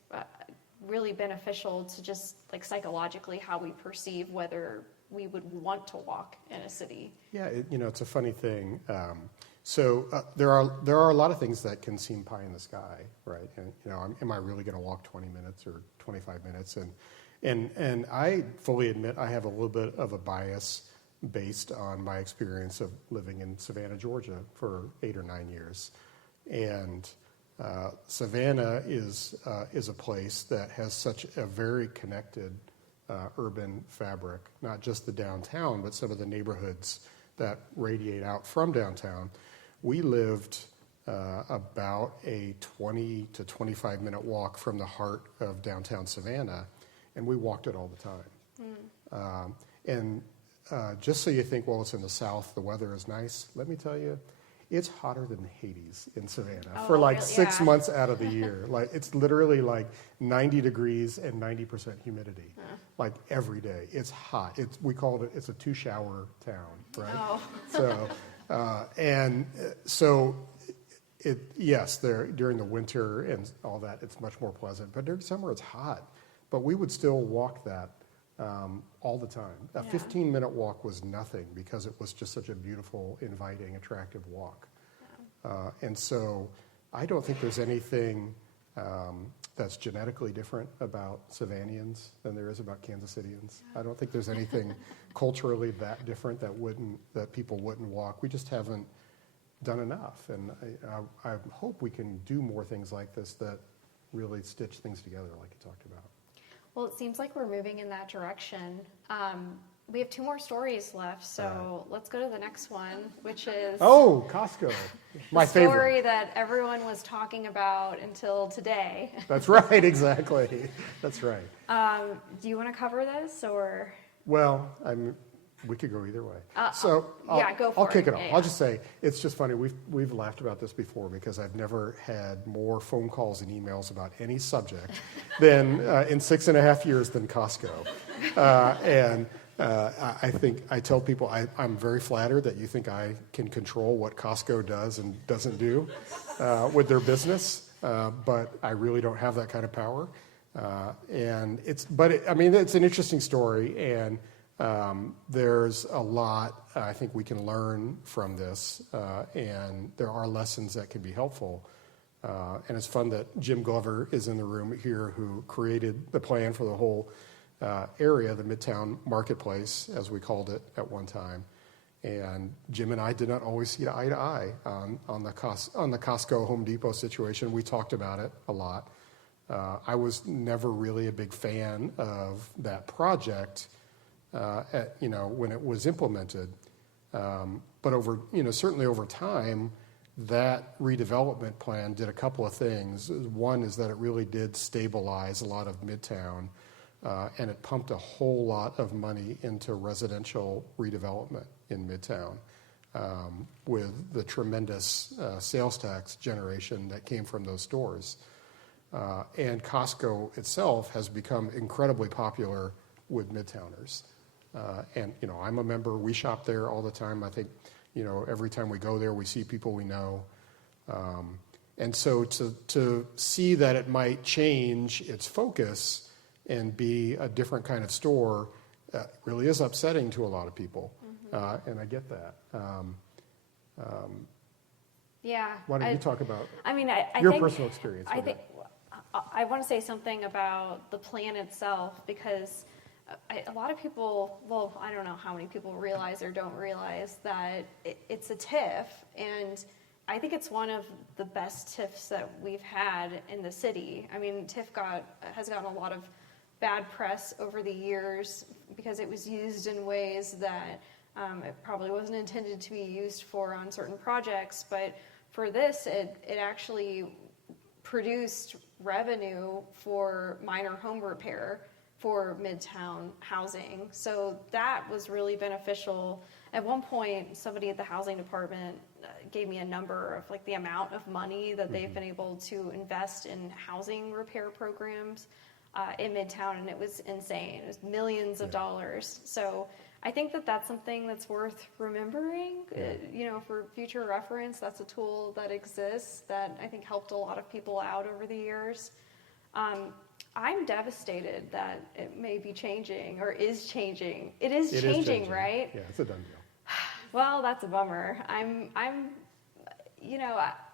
really beneficial to just like psychologically how we perceive whether we would want to walk in a city. Yeah, it's a funny thing. There are a lot of things that can seem pie in the sky, right? And am I really going to walk 20 minutes or 25 minutes? And I fully admit I have a little bit of a bias based on my experience of living in Savannah, Georgia for 8 or 9 years. And Savannah is a place that has such a very connected urban fabric, not just the downtown, but some of the neighborhoods that radiate out from downtown. We lived about a 20 to 25 minute walk from the heart of downtown Savannah, and we walked it all the time. Just so you think, well, it's in the south, the weather is nice, let me tell you, it's hotter than Hades in Savannah for like 6 months out of the year. Like it's literally like 90 degrees and 90% humidity, like every day. It's hot. We called it, it's a 2-shower town, right? Oh. Yes, there during the winter and all that, it's much more pleasant. But during summer, it's hot. But we would still walk that all the time. A 15-minute walk was nothing because it was just such a beautiful, inviting, attractive walk. And so I don't think there's anything that's genetically different about Savannians than there is about Kansas Cityans. I don't think there's anything culturally that different that people wouldn't walk. We just haven't done enough. And I hope we can do more things like this that really stitch things together like you talked about. Well, it seems like we're moving in that direction. We have 2 more stories left, so let's go to the next one, which is... Oh, Costco, my favorite. The story that everyone was talking about until today. That's right, exactly. That's right. Do you want to cover this, or...? Well, we could go either way. Go for it. I'll kick it off. Yeah. I'll just say, it's just funny. We've laughed about this before because I've never had more phone calls and emails about any subject than in 6.5 years than Costco. I think I tell people I'm very flattered that you think I can control what Costco does and doesn't do with their business, but I really don't have that kind of power. It's an interesting story, and there's a lot I think we can learn from this, and there are lessons that can be helpful. And it's fun that Jim Glover is in the room here, who created the plan for the whole area, the Midtown Marketplace, as we called it at one time. And Jim and I did not always see eye to eye on the Costco Home Depot situation. We talked about it a lot. I was never really a big fan of that project, when it was implemented. But certainly over time, that redevelopment plan did a couple of things. One is that it really did stabilize a lot of Midtown, and it pumped a whole lot of money into residential redevelopment in Midtown, with the tremendous sales tax generation that came from those stores. And Costco itself has become incredibly popular with Midtowners. I'm a member. We shop there all the time. I think, every time we go there, we see people we know. And so to see that it might change its focus and be a different kind of store really is upsetting to a lot of people. And I get that. Yeah. Why don't you talk about I your think, personal experience? I want to say something about the plan itself, because a lot of people, well, I don't know how many people realize or don't realize that it's a TIF, and I think it's one of the best TIFs that we've had in the city. I mean, TIF has gotten a lot of bad press over the years because it was used in ways that it probably wasn't intended to be used for on certain projects, but for this, it actually produced revenue for minor home repair for Midtown housing. So that was really beneficial. At one point, somebody at the housing department gave me a number of the amount of money that they've been able to invest in housing repair programs in Midtown, and it was insane. It was millions of dollars. So I think that that's something that's worth remembering. For future reference, that's a tool that exists that I think helped a lot of people out over the years. I'm devastated that it may be changing or is changing. It is changing, right? Yeah, it's a done deal. Well, that's a bummer. I'm an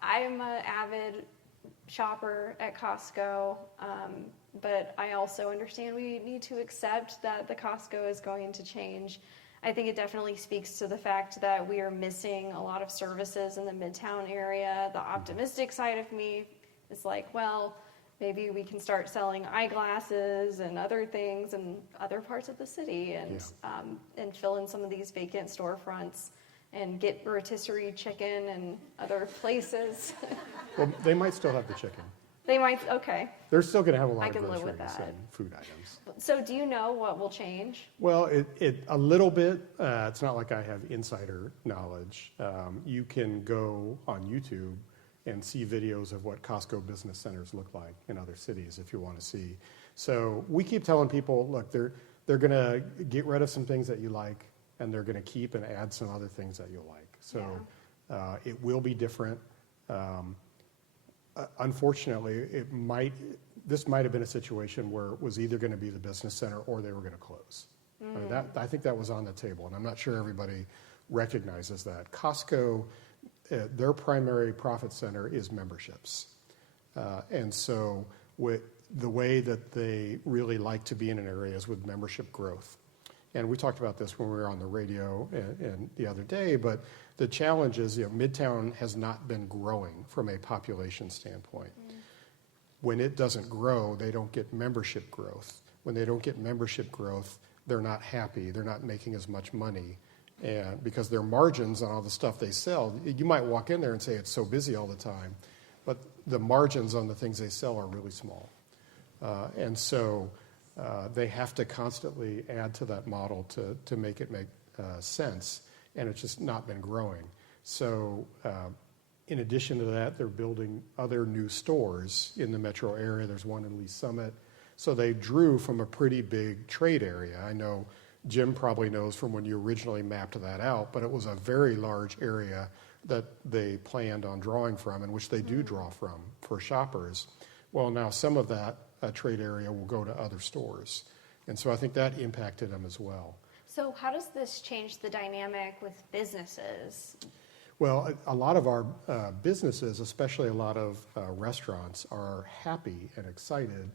avid shopper at Costco, but I also understand we need to accept that the Costco is going to change. I think it definitely speaks to the fact that we are missing a lot of services in the Midtown area. The optimistic side of me is maybe we can start selling eyeglasses and other things in other parts of the city, and fill in some of these vacant storefronts and get rotisserie chicken and other places. Well, they might still have the chicken. They might, okay. They're still going to have a lot I of can live with groceries that. and food items. So do you know what will change? Well, it a little bit. It's not like I have insider knowledge. You can go on YouTube and see videos of what Costco business centers look like in other cities if you want to see. So we keep telling people, look, they're going to get rid of some things that you like, and they're going to keep and add some other things that you'll like. So it will be different. Unfortunately, this might have been a situation where it was either going to be the business center or they were going to close. I think that was on the table, and I'm not sure everybody recognizes that. Costco, their primary profit center is memberships. And so the way that they really like to be in an area is with membership growth. And we talked about this when we were on the radio and the other day, but the challenge is, Midtown has not been growing from a population standpoint. When it doesn't grow, they don't get membership growth. When they don't get membership growth, they're not happy. They're not making as much money. And because their margins on all the stuff they sell, you might walk in there and say it's so busy all the time, but the margins on the things they sell are really small. And so they have to constantly add to that model to make it make sense, and it's just not been growing. So in addition to that, they're building other new stores in the metro area. There's one in Lee Summit. So they drew from a pretty big trade area. I know Jim probably knows from when you originally mapped that out, but it was a very large area that they planned on drawing from, and which they do draw from for shoppers. Well, now some of that trade area will go to other stores. And so I think that impacted them as well. So how does this change the dynamic with businesses? Well, a lot of our businesses, especially a lot of restaurants, are happy and excited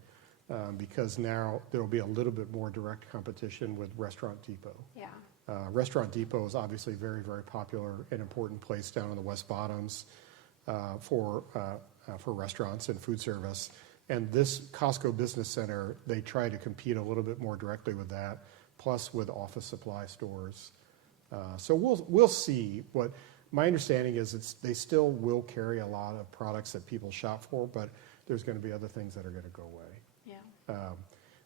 because now there will be a little bit more direct competition with Restaurant Depot. Yeah. Restaurant Depot is obviously a very, very popular and important place down in the West Bottoms for restaurants and food service. And this Costco Business Center, they try to compete a little bit more directly with that, plus with office supply stores. So we'll see. What my understanding is, they still will carry a lot of products that people shop for, but there's going to be other things that are going to go away. Yeah.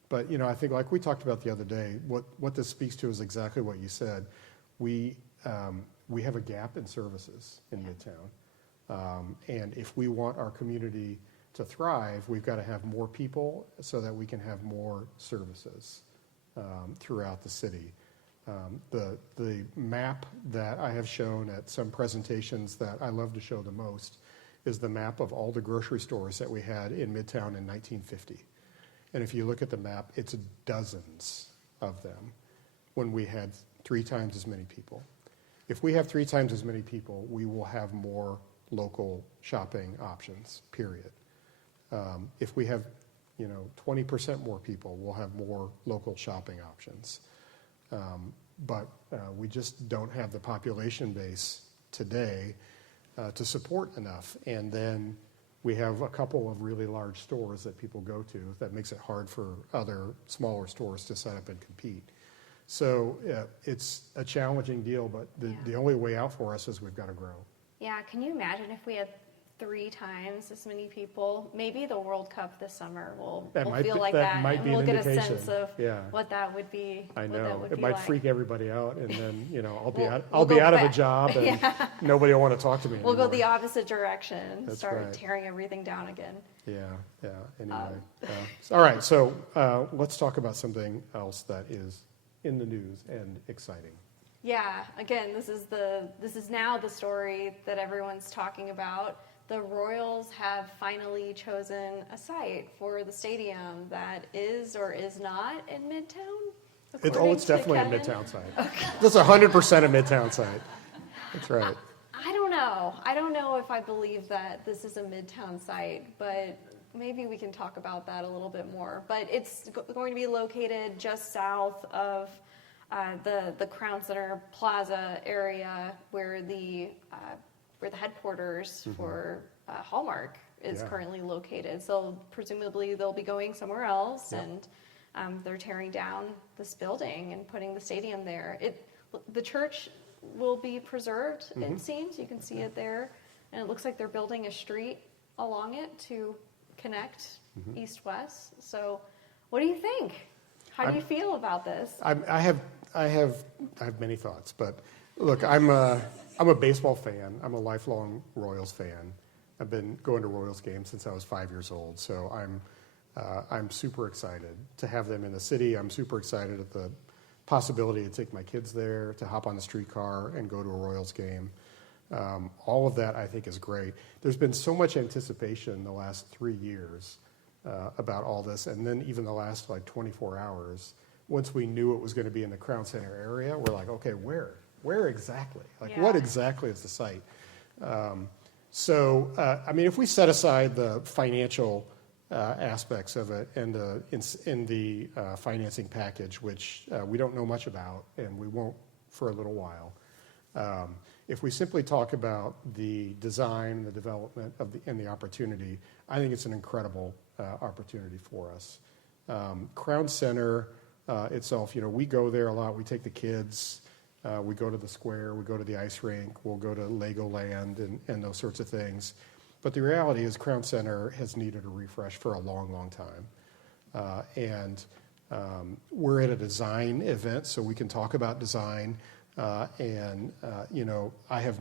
But I think, like we talked about the other day, what this speaks to is exactly what you said. We have a gap in services in Midtown, and if we want our community to thrive, we've got to have more people so that we can have more services throughout the city. The map that I have shown at some presentations that I love to show the most is the map of all the grocery stores that we had in Midtown in 1950. And if you look at the map, it's dozens of them when we had 3 times as many people. If we have 3 times as many people, we will have more local shopping options, period. If we have 20% more people, we'll have more local shopping options. But we just don't have the population base today to support enough. And then we have a couple of really large stores that people go to that makes it hard for other smaller stores to set up and compete. So it's a challenging deal, but the only way out for us is we've got to grow. Yeah, can you imagine if we had 3 times as many people? Maybe the World Cup this summer will feel like that, and we'll get a sense of what that would be. I know it might freak everybody out, and then I'll be out of a job, and nobody will want to talk to me anymore. We'll go the opposite direction, That's start right. tearing everything down again. Yeah. Anyway, all right. So let's talk about something else that is in the news and exciting. Yeah. Again, this is now the story that everyone's talking about. The Royals have finally chosen a site for the stadium that is or is not in Midtown. It's definitely a Midtown site. Okay. That's 100% a Midtown site. That's right. I don't know. I don't know if I believe that this is a Midtown site, but maybe we can talk about that a little bit more. But it's going to be located just south of the Crown Center Plaza area, where the headquarters for Hallmark is currently located. So presumably they'll be going somewhere else, and they're tearing down this building and putting the stadium there. The church will be preserved, it seems. You can see it there. And it looks like they're building a street along it to connect east-west. So what do you think? How do you feel about this? I have many thoughts, but look, I'm a baseball fan. I'm a lifelong Royals fan. I've been going to Royals games since I was 5 years old, so I'm super excited to have them in the city. I'm super excited at the possibility to take my kids there, to hop on the streetcar and go to a Royals game. All of that, I think, is great. There's been so much anticipation the last 3 years about all this, and then even the last 24 hours. Once we knew it was going to be in the Crown Center area, we're like, okay, where exactly? What exactly is the site? If we set aside the financial aspects of it and in the financing package, which we don't know much about, and we won't for a little while. If we simply talk about the design, the development and the opportunity, I think it's an incredible opportunity for us. Crown Center itself, we go there a lot. We take the kids. We go to the square. We go to the ice rink. We'll go to Legoland and those sorts of things. But the reality is Crown Center has needed a refresh for a long, long time. We're at a design event, so we can talk about design. I have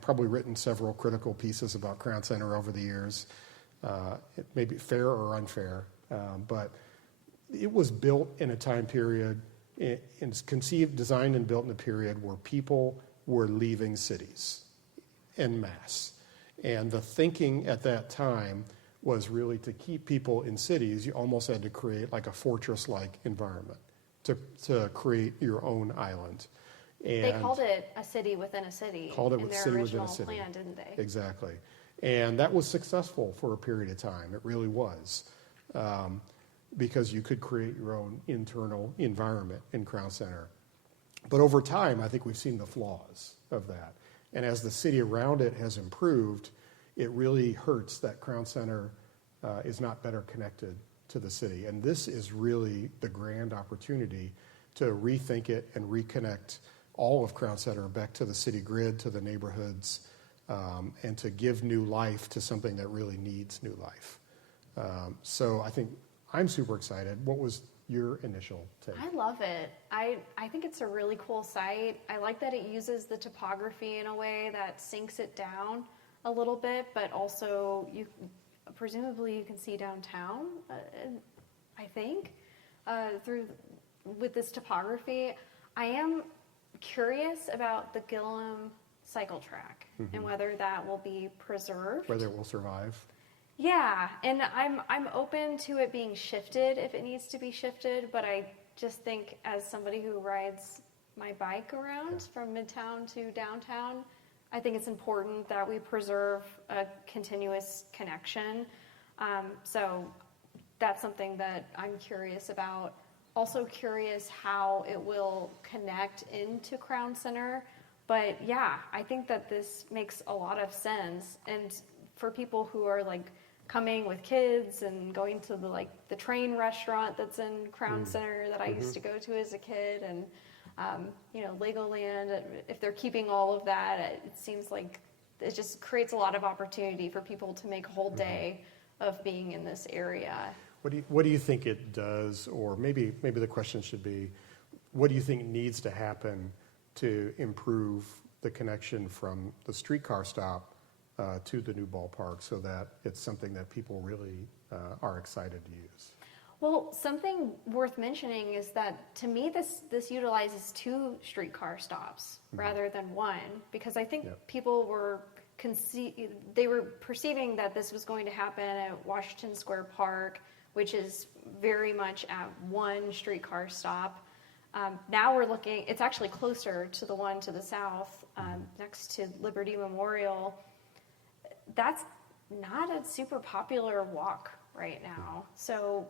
probably written several critical pieces about Crown Center over the years. It may be fair or unfair, but it was built in a time period, it's conceived, designed, and built in a period where people were leaving cities en masse. And the thinking at that time was really to keep people in cities. You almost had to create like a fortress-like environment to create your own island. And they called it a city within a city. Called it in their city original within a city. plan, didn't they? Exactly. And that was successful for a period of time. It really was. Because you could create your own internal environment in Crown Center. But over time, I think we've seen the flaws of that. And as the city around it has improved, it really hurts that Crown Center is not better connected to the city. And this is really the grand opportunity to rethink it and reconnect all of Crown Center back to the city grid, to the neighborhoods, and to give new life to something that really needs new life. So I think I'm super excited. What was your initial take? I love it. I think it's a really cool site. I like that it uses the topography in a way that sinks it down a little bit, but also presumably you can see downtown, I think, with this topography. I am curious about the Gillum cycle track and whether that will be preserved. Whether it will survive. Yeah, and I'm open to it being shifted if it needs to be shifted, but I just think as somebody who rides my bike around from Midtown to downtown, I think it's important that we preserve a continuous connection. So that's something that I'm curious about. Also curious how it will connect into Crown Center. But yeah, I think that this makes a lot of sense. And for people who are like coming with kids and going to the train restaurant that's in Crown Center that I used to go to as a kid, and Legoland, if they're keeping all of that, it seems like it just creates a lot of opportunity for people to make a whole day of being in this area. What do you think it does, or maybe the question should be, what do you think needs to happen to improve the connection from the streetcar stop to the new ballpark so that it's something that people really are excited to use? Well, something worth mentioning is that to me this utilizes 2 streetcar stops rather than 1, because I think people were perceiving that this was going to happen at Washington Square Park, which is very much at 1 streetcar stop. Now we're looking, it's actually closer to the one to the south, next to Liberty Memorial. That's not a super popular walk right now. So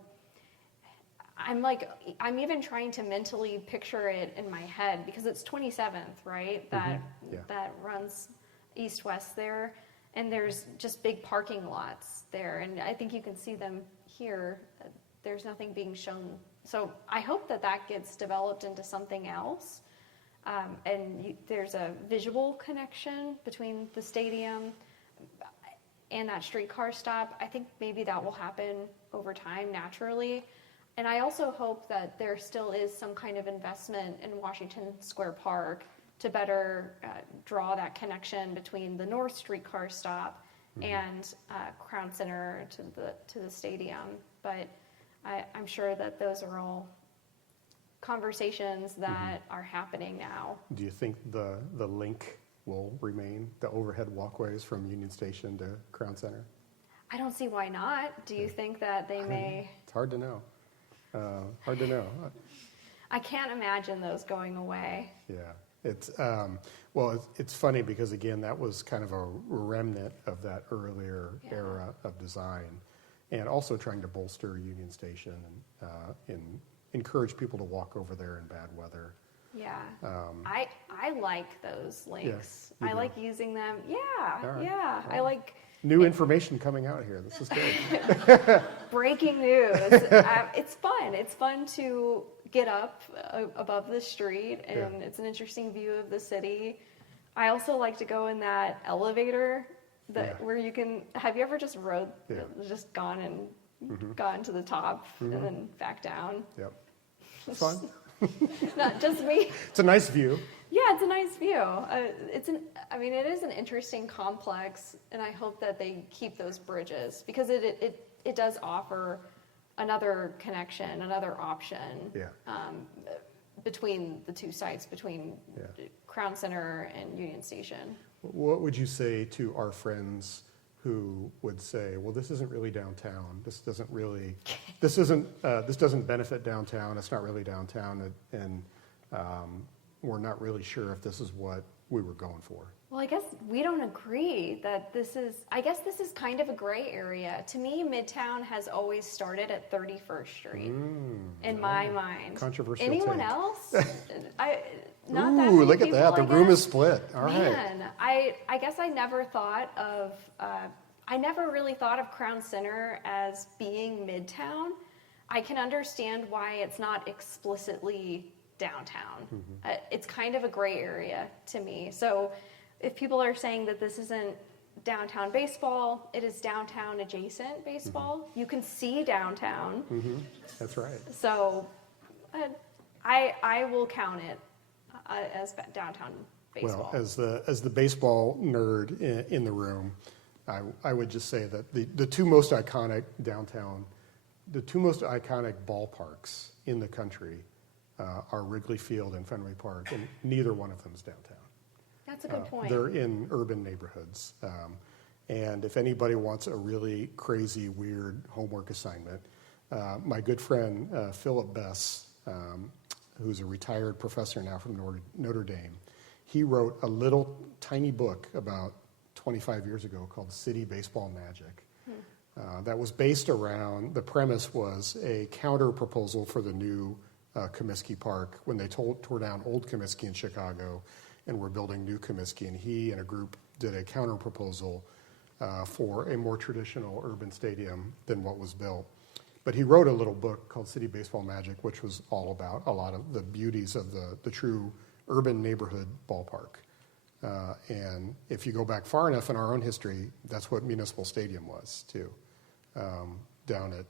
I'm even trying to mentally picture it in my head, because it's 27th, right? That runs east-west there. And there's just big parking lots there. And I think you can see them here. There's nothing being shown. So I hope that gets developed into something else. There's a visual connection between the stadium and that streetcar stop. I think maybe that will happen over time naturally. And I also hope that there still is some kind of investment in Washington Square Park to better draw that connection between the North streetcar stop and Crown Center to the stadium. But I'm sure that those are all conversations that are happening now. Do you think the link will remain, the overhead walkways from Union Station to Crown Center? I don't see why not. Do you think that they may? It's hard to know. Hard to know. I can't imagine those going away. Yeah. It's it's funny because, again, that was kind of a remnant of that earlier era of design, and also trying to bolster Union Station and encourage people to walk over there in bad weather. Yeah, I like those links. Yeah, I like using them. Yeah, right. Yeah. Well, I like new information coming out here. This is good. breaking news. It's fun. It's fun to get up above the street, and it's an interesting view of the city. I also like to go in that elevator where you can. Have you ever just just gone and gone to the top and then back down? Yep, it's fun. Not just me. It's a nice view. Yeah, it's a nice view. It is an interesting complex, and I hope that they keep those bridges, because it does offer another connection, another option between the two sites, between Crown Center and Union Station. What would you say to our friends who would say, well, this isn't really downtown. This doesn't benefit downtown. It's not really downtown, and we're not really sure if this is what we were going for. Well, I guess we don't agree that this is kind of a gray area. To me, Midtown has always started at 31st Street in my mind. Controversial Anyone take. else? Ooh, look at that. The room is split. All right. Man, I guess I never thought of I never really thought of Crown Center as being Midtown. I can understand why it's not explicitly downtown. It's kind of a gray area to me. So if people are saying that this isn't downtown baseball, it is downtown adjacent baseball. You can see downtown. That's right. So I will count it as downtown baseball. Well, as the baseball nerd in the room, I would just say that the two most iconic ballparks in the country are Wrigley Field and Fenway Park, and neither one of them is downtown. That's a good point. They're in urban neighborhoods. And if anybody wants a really crazy, weird homework assignment, my good friend Philip Bess, who's a retired professor now from Notre Dame, he wrote a little tiny book about 25 years ago called City Baseball Magic. That was based around, the premise was a counter proposal for the new Comiskey Park when they tore down old Comiskey in Chicago and were building new Comiskey. And he and a group did a counter proposal for a more traditional urban stadium than what was built. But he wrote a little book called City Baseball Magic, which was all about a lot of the beauties of the true urban neighborhood ballpark. And if you go back far enough in our own history, that's what Municipal Stadium was too, down at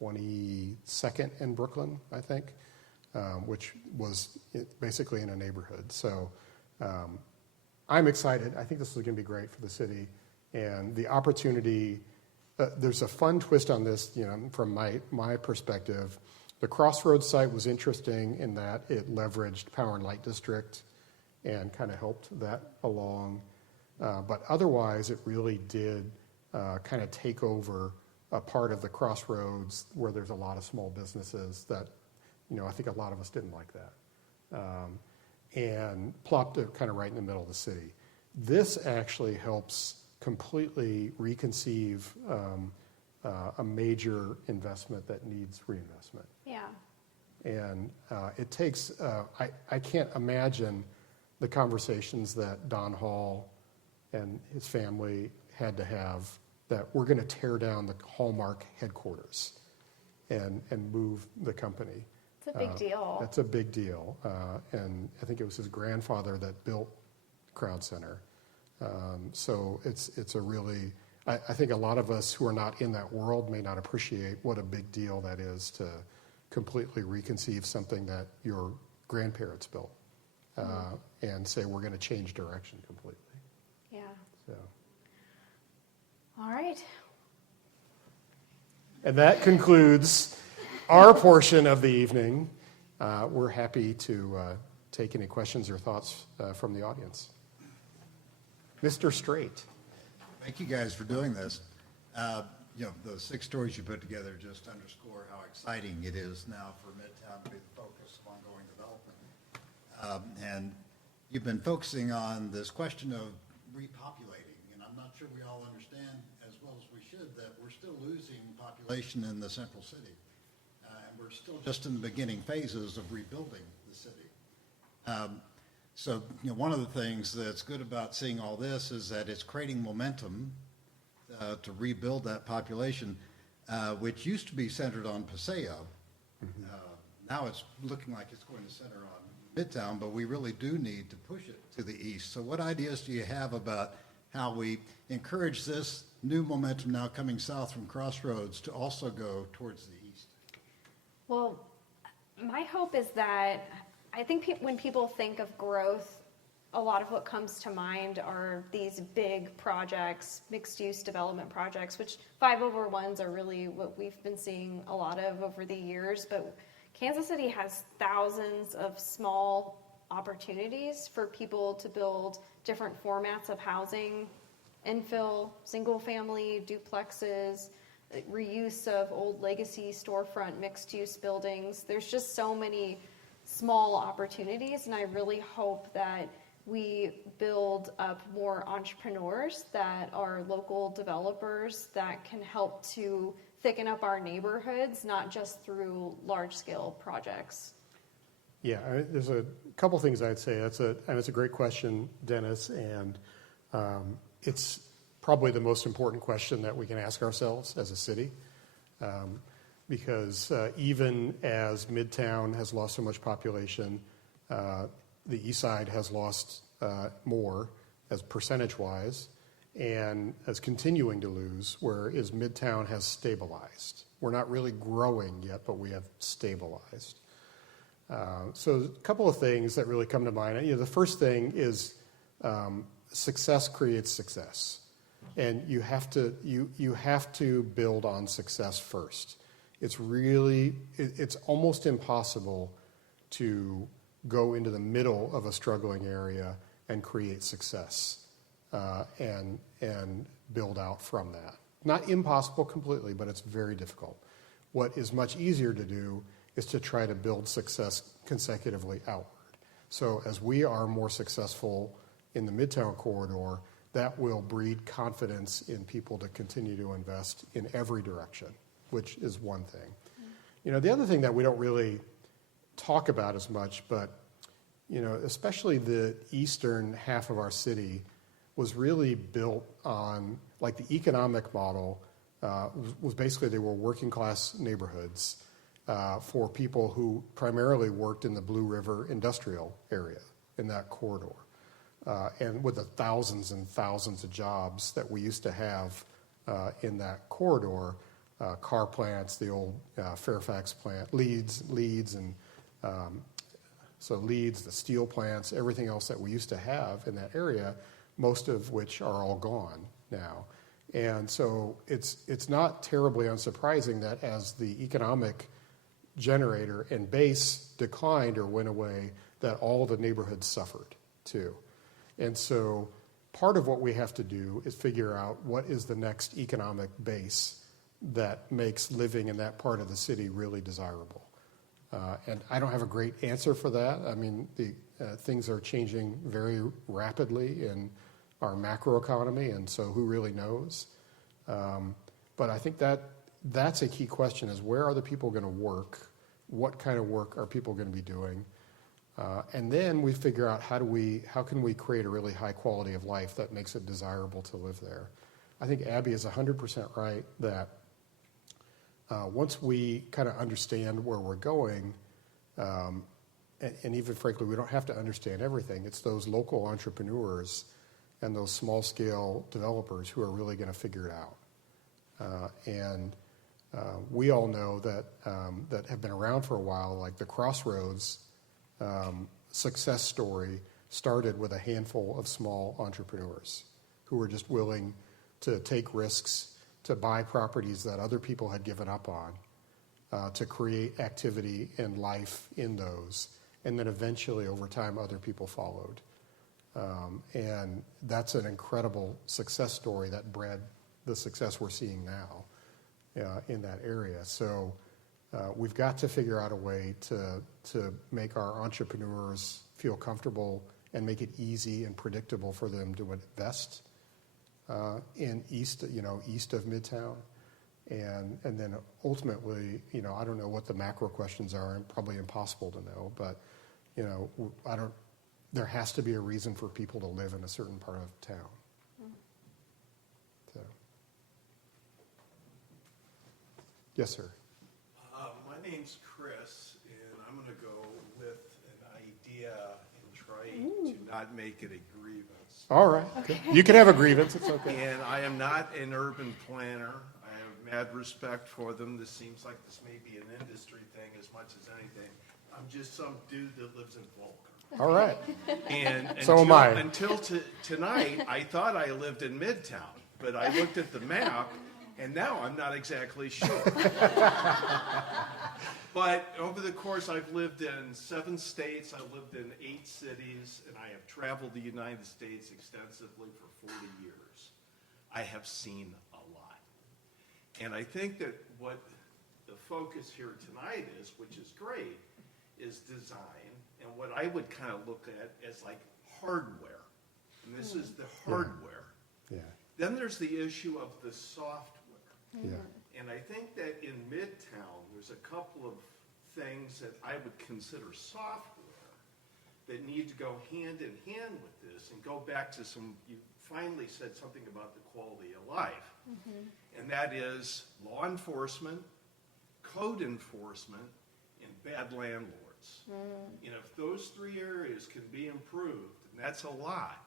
22nd and Brooklyn, I think, which was basically in a neighborhood. So I'm excited. I think this is going to be great for the city. And the opportunity, there's a fun twist on this, from my perspective. The Crossroads site was interesting in that it leveraged Power and Light District and kind of helped that along. But otherwise, it really did kind of take over a part of the Crossroads where there's a lot of small businesses that, I think a lot of us didn't like that. And plopped it kind of right in the middle of the city. This actually helps completely reconceive a major investment that needs reinvestment. Yeah. And it takes, I can't imagine the conversations that Don Hall and his family had to have that we're going to tear down the Hallmark headquarters and move the company. It's a big deal. That's a big deal. And I think it was his grandfather that built Crown Center. So it's a really, I think a lot of us who are not in that world may not appreciate what a big deal that is to completely reconceive something that your grandparents built and say we're going to change direction completely. Yeah. So. All right. And that concludes our portion of the evening. We're happy to take any questions or thoughts from the audience. Mr. Straight. Thank you guys for doing this. The 6 stories you put together just underscore how exciting it is now for Midtown to be the focus of ongoing development. And you've been focusing on this question of repopulating, and I'm not sure we all understand as well as we should that we're still losing population in the central city. And we're still just in the beginning phases of rebuilding the city. So, one of the things that's good about seeing all this is that it's creating momentum to rebuild that population, which used to be centered on Paseo. Now it's looking like it's going to center on Midtown, but we really do need to push it to the east. So what ideas do you have about how we encourage this new momentum now coming south from Crossroads to also go towards the east? Well, my hope is that I think when people think of growth, a lot of what comes to mind are these big projects, mixed-use development projects, which 5over1s are really what we've been seeing a lot of over the years. But Kansas City has thousands of small opportunities for people to build different formats of housing, infill, single-family, duplexes, reuse of old legacy storefront mixed-use buildings. There's just so many small opportunities, and I really hope that we build up more entrepreneurs that are local developers that can help to thicken up our neighborhoods, not just through large-scale projects. Yeah, there's a couple things I'd say. It's a great question, Dennis, and it's probably the most important question that we can ask ourselves as a city. Because even as Midtown has lost so much population, the east side has lost more as percentage-wise and is continuing to lose, whereas Midtown has stabilized. We're not really growing yet, but we have stabilized. So a couple of things that really come to mind. The first thing is success creates success. And you have to build on success first. It's almost impossible to go into the middle of a struggling area and create success and build out from that. Not impossible completely, but it's very difficult. What is much easier to do is to try to build success consecutively outward. So as we are more successful in the Midtown corridor, that will breed confidence in people to continue to invest in every direction, which is one thing. The other thing that we don't really talk about as much, but especially the eastern half of our city was really built on, like, the economic model was basically they were working class neighborhoods for people who primarily worked in the Blue River industrial area in that corridor. And with the thousands and thousands of jobs that we used to have in that corridor, car plants, the old Fairfax plant, Leeds, and Leeds, the steel plants, everything else that we used to have in that area, most of which are all gone now. And so it's not terribly unsurprising that as the economic generator and base declined or went away, that all the neighborhoods suffered too. And so part of what we have to do is figure out what is the next economic base that makes living in that part of the city really desirable. And I don't have a great answer for that. I mean, things are changing very rapidly in our macroeconomy, and so who really knows? But I think that's a key question, is where are the people going to work? What kind of work are people going to be doing? And then we figure out how can we create a really high quality of life that makes it desirable to live there. I think Abby is 100% right that once we kind of understand where we're going, and even frankly, we don't have to understand everything. It's those local entrepreneurs and those small scale developers who are really going to figure it out. We all know that have been around for a while, like the Crossroads success story started with a handful of small entrepreneurs who were just willing to take risks, to buy properties that other people had given up on, to create activity and life in those. And then eventually, over time, other people followed. And that's an incredible success story that bred the success we're seeing now in that area. So we've got to figure out a way to make our entrepreneurs feel comfortable and make it easy and predictable for them to invest in east of Midtown. And then ultimately, I don't know what the macro questions are, and probably impossible to know, but there has to be a reason for people to live in a certain part of town. So. Yes, sir. My name's Chris, and I'm going to go with an idea and try to not make it a grievance. All right. Okay. You can have a grievance. It's okay. And I am not an urban planner. I have mad respect for them. This seems like this may be an industry thing as much as anything. I'm just some dude that lives in Volker. All right. And so am I. Until tonight, I thought I lived in Midtown, but I looked at the map, and now I'm not exactly sure. But over the course, I've lived in 7 states, I've lived in 8 cities, and I have traveled the United States extensively for 40 years. I have seen a lot. And I think that what the focus here tonight is, which is great, is design, and what I would kind of look at as like hardware. And this is the hardware. Yeah. Then there's the issue of the software. Yeah. And I think that in Midtown, there's a couple of things that I would consider software that need to go hand in hand with this and go back to some finally said something about the quality of life. And that is law enforcement, code enforcement, and bad landlords. And if those three areas can be improved, and that's a lot,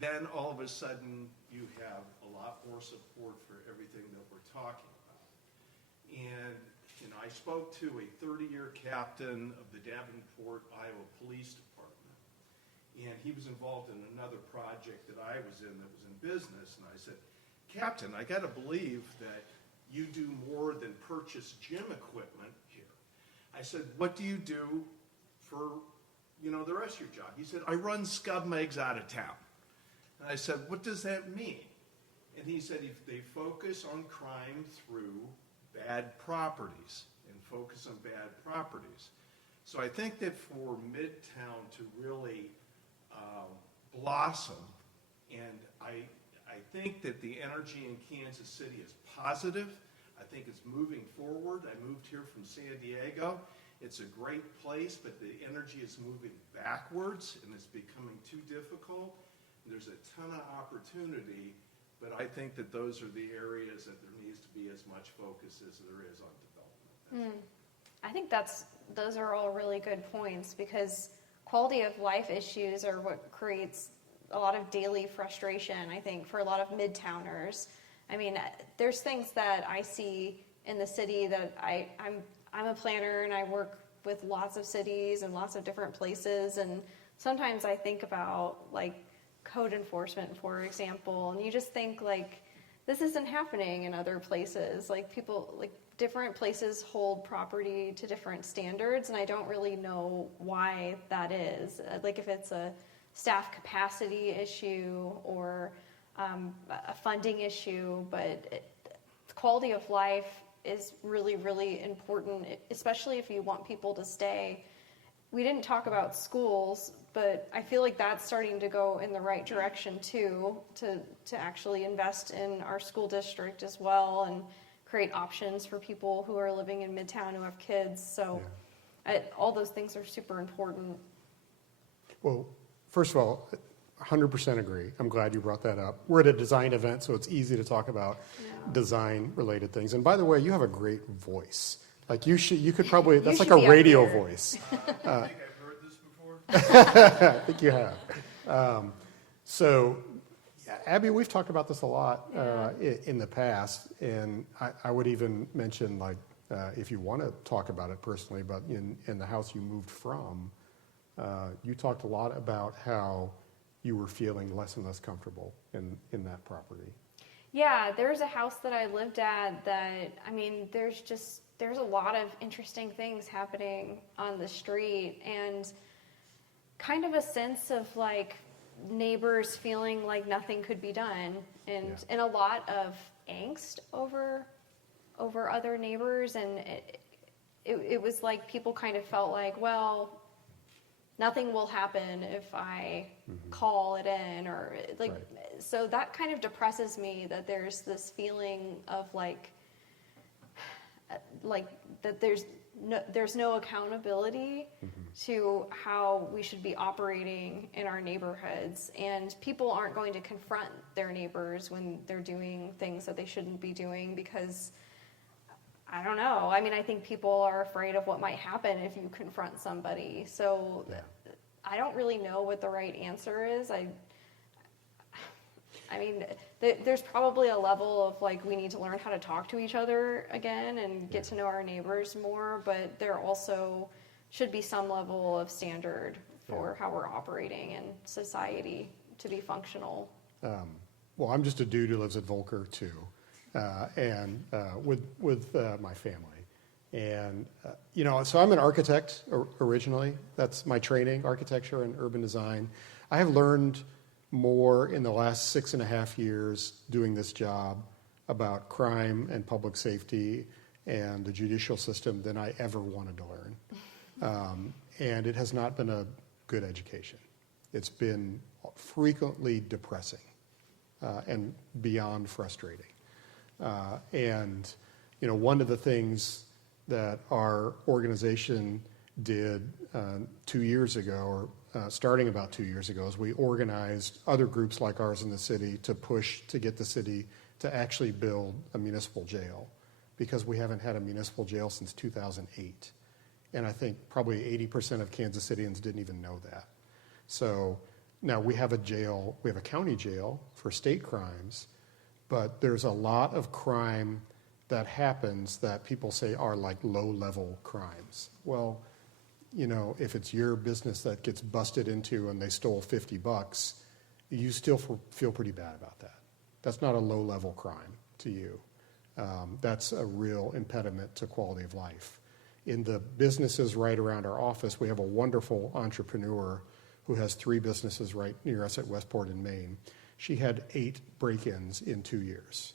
then all of a sudden you have a lot more support for everything that we're talking about. And I spoke to a 30-year captain of the Davenport, Iowa Police Department, and he was involved in another project that I was in that was in business, and I said, Captain, I got to believe that you do more than purchase gym equipment here. I said, what do you do for, the rest of your job? He said, I run scumbags out of town. And I said, what does that mean? And he said, if they focus on crime through bad properties and focus on bad properties. So I think that for Midtown to really blossom, and I think that the energy in Kansas City is positive. I think it's moving forward. I moved here from San Diego. It's a great place, but the energy is moving backwards, and it's becoming too difficult. There's a ton of opportunity, but I think that those are the areas that there needs to be as much focus as there is on development. I think those are all really good points, because quality of life issues are what creates a lot of daily frustration, I think, for a lot of Midtowners. I mean, there's things that I see in the city that I'm a planner, and I work with lots of cities and lots of different places, and sometimes I think about, like, code enforcement, for example, and you just think, like, this isn't happening in other places. Like, people, like, different places hold property to different standards, and I don't really know why that is. Like, if it's a staff capacity issue or a funding issue, but quality of life is really, really important, especially if you want people to stay. We didn't talk about schools, but I feel like that's starting to go in the right direction too, to actually invest in our school district as well and create options for people who are living in Midtown who have kids. So all those things are super important. Well, first of all, 100% agree. I'm glad you brought that up. We're at a design event, so it's easy to talk about design-related things. And by the way, you have a great voice. Like, you could probably, that's like a radio voice. I think I've heard this before. I think you have. So, Abby, we've talked about this a lot in the past, and I would even mention, like, if you want to talk about it personally, but in the house you moved from, you talked a lot about how you were feeling less and less comfortable in that property. Yeah, there's a house that I lived at that, I mean, there's a lot of interesting things happening on the street, and kind of a sense of, like, neighbors feeling like nothing could be done, and a lot of angst over other neighbors, and it was like people kind of felt like, well, nothing will happen if I call it in, or like, so that kind of depresses me, that there's this feeling of like that there's no accountability to how we should be operating in our neighborhoods, and people aren't going to confront their neighbors when they're doing things that they shouldn't be doing, because I don't know. I mean, I think people are afraid of what might happen if you confront somebody. So I don't really know what the right answer is. I mean, there's probably a level of, like, we need to learn how to talk to each other again and get to know our neighbors more, but there also should be some level of standard for how we're operating in society to be functional. Well, I'm just a dude who lives at Volker too, and with my family. And, so I'm an architect originally. That's my training, architecture and urban design. I have learned more in the last 6.5 years doing this job about crime and public safety and the judicial system than I ever wanted to learn. And it has not been a good education. It's been frequently depressing and beyond frustrating. And one of the things that our organization did 2 years ago, or starting about 2 years ago, is we organized other groups like ours in the city to push to get the city to actually build a municipal jail, because we haven't had a municipal jail since 2008. And I think probably 80% of Kansas Cityans didn't even know that. So now we have a jail, we have a county jail for state crimes, but there's a lot of crime that happens that people say are like low-level crimes. Well, you know, if it's your business that gets busted into and they stole $50, you still feel pretty bad about that. That's not a low-level crime to you. That's a real impediment to quality of life. In the businesses right around our office, we have a wonderful entrepreneur who has 3 businesses right near us at Westport in Maine. She had 8 break-ins in 2 years.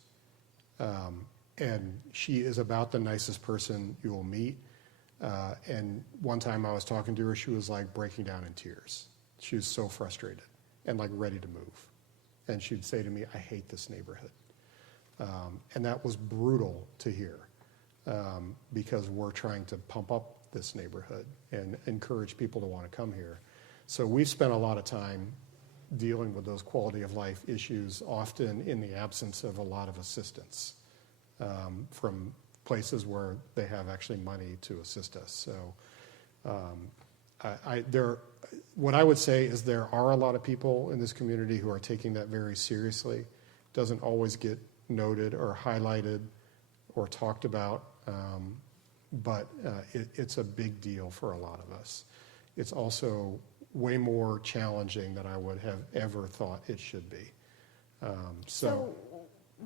And she is about the nicest person you will meet. And one time I was talking to her, she was like breaking down in tears. She was so frustrated and like ready to move. And she'd say to me, I hate this neighborhood. And that was brutal to hear, because we're trying to pump up this neighborhood and encourage people to want to come here. So we've spent a lot of time dealing with those quality of life issues, often in the absence of a lot of assistance from places where they have actually money to assist us. So what I would say is there are a lot of people in this community who are taking that very seriously. Doesn't always get noted or highlighted or talked about, but it's a big deal for a lot of us. It's also way more challenging than I would have ever thought it should be. So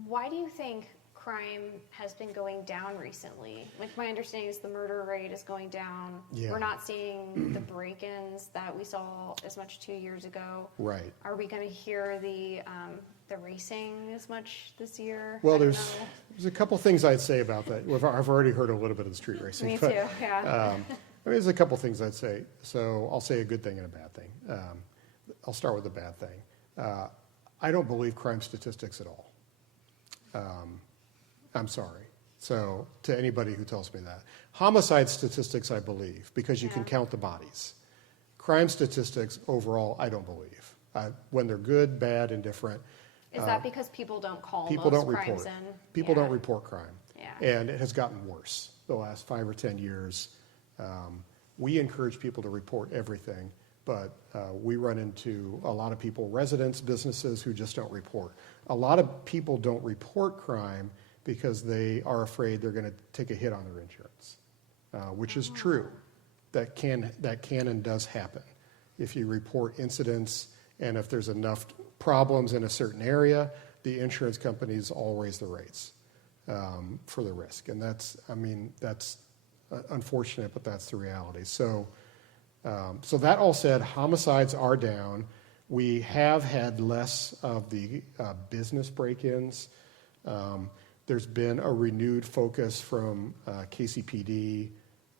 why do you think crime has been going down recently? Like, my understanding is the murder rate is going down. Yeah. We're not seeing the break-ins that we saw as much 2 years ago. Right. Are we going to hear the racing as much this year? Well, there's a couple things I'd say about that. I've already heard a little bit of the street racing. Me but, too, yeah. there's a couple things I'd say. So I'll say a good thing and a bad thing. I'll start with the bad thing. I don't believe crime statistics at all. I'm sorry. So to anybody who tells me that. Homicide statistics I believe, because you can count the bodies. Crime statistics overall I don't believe. When they're good, bad, indifferent. Is that because people don't call People most don't crimes report. in? People don't report crime. Yeah. And it has gotten worse the last 5 or 10 years. We encourage people to report everything, but we run into a lot of people, residents, businesses, who just don't report. A lot of people don't report crime because they are afraid they're going to take a hit on their insurance, which is true. That can and does happen. If you report incidents and if there's enough problems in a certain area, the insurance companies all raise the rates for the risk. And that's unfortunate, but that's the reality. So that all said, homicides are down. We have had less of the business break-ins. There's been a renewed focus from KCPD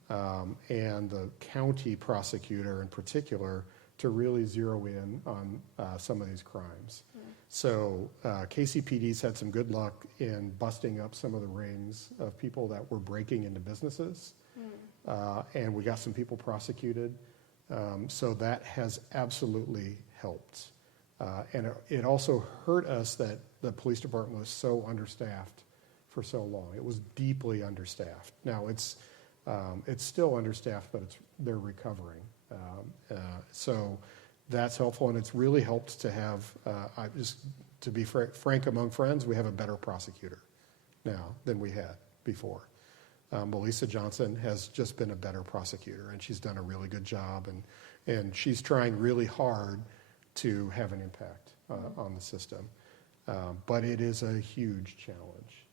and the county prosecutor in particular to really zero in on some of these crimes. So KCPD's had some good luck in busting up some of the rings of people that were breaking into businesses. And we got some people prosecuted. So that has absolutely helped. And it also hurt us that the police department was so understaffed for so long. It was deeply understaffed. Now it's still understaffed, but they're recovering. So that's helpful, and it's really helped to have, to be frank among friends, we have a better prosecutor now than we had before. Melissa Johnson has just been a better prosecutor, and she's done a really good job, and she's trying really hard to have an impact on the system. But it is a huge challenge.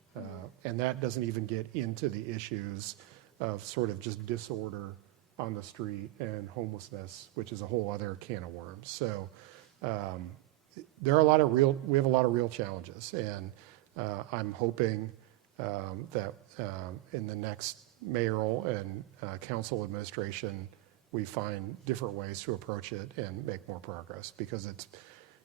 And that doesn't even get into the issues of sort of just disorder on the street and homelessness, which is a whole other can of worms. So we have a lot of real challenges, and I'm hoping that in the next mayoral and council administration, we find different ways to approach it and make more progress, because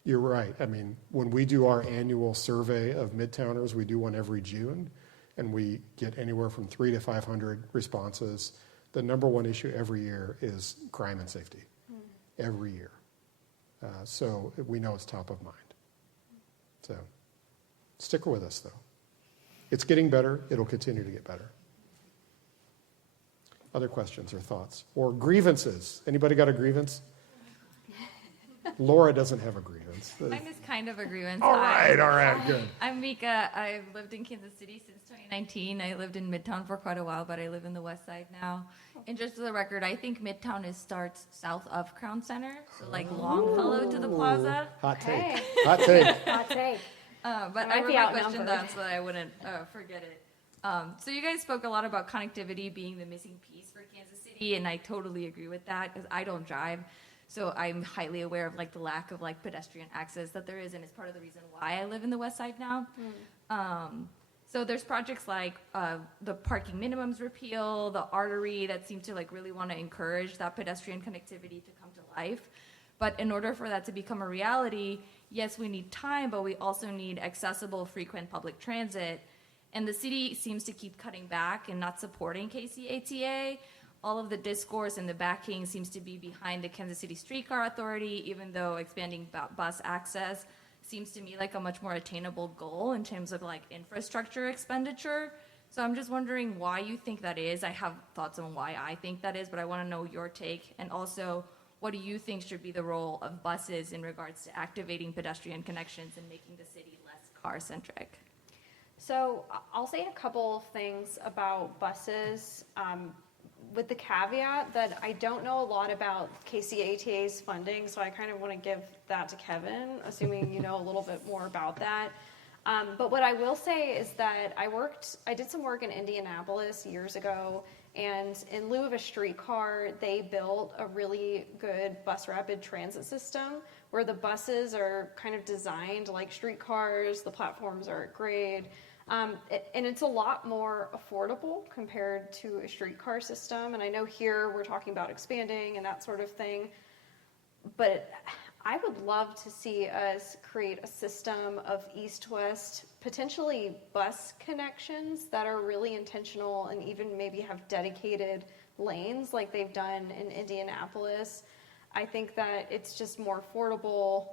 you're right. I mean, when we do our annual survey of Midtowners, we do one every June, and we get anywhere from 300 to 500 responses. The number one issue every year is crime and safety. every year. So we know it's top of mind. So stick with us, though. It's getting better. It'll continue to get better. Other questions or thoughts? Or grievances? Anybody got a grievance? Laura doesn't have a grievance. Mine is kind of a grievance. All right, good. I'm Mika. I've lived in Kansas City since 2019. I lived in Midtown for quite a while, but I live in the west side now. And just for the record, I think Midtown starts south of Crown Center, so like Longfellow to the plaza. Hot take. Hey. Hot take. Hot take. But I wrote my question down so that I wouldn't forget it. So you guys spoke a lot about connectivity being the missing piece for Kansas City, and I totally agree with that because I don't drive. So I'm highly aware of like the lack of like pedestrian access that there is, and it's part of the reason why I live in the west side now. So there's projects like the parking minimums repeal, the artery that seem to like really want to encourage that pedestrian connectivity to come to life. But in order for that to become a reality, yes, we need time, but we also need accessible, frequent public transit. And the city seems to keep cutting back and not supporting KCATA. All of the discourse and the backing seems to be behind the Kansas City Streetcar Authority, even though expanding bus access seems to me like a much more attainable goal in terms of like infrastructure expenditure. So I'm just wondering why you think that is. I have thoughts on why I think that is, but I want to know your take. And also, what do you think should be the role of buses in regards to activating pedestrian connections and making the city less car-centric? So I'll say a couple of things about buses, with the caveat that I don't know a lot about KCATA's funding, so I kind of want to give that to Kevin, assuming you know a little bit more about that. But what I will say is that I did some work in Indianapolis years ago, and in lieu of a streetcar, they built a really good bus rapid transit system where the buses are kind of designed like streetcars, the platforms are at grade. And it's a lot more affordable compared to a streetcar system. And I know here we're talking about expanding and that sort of thing, but I would love to see us create a system of east-west, potentially bus connections that are really intentional and even maybe have dedicated lanes like they've done in Indianapolis. I think that it's just more affordable.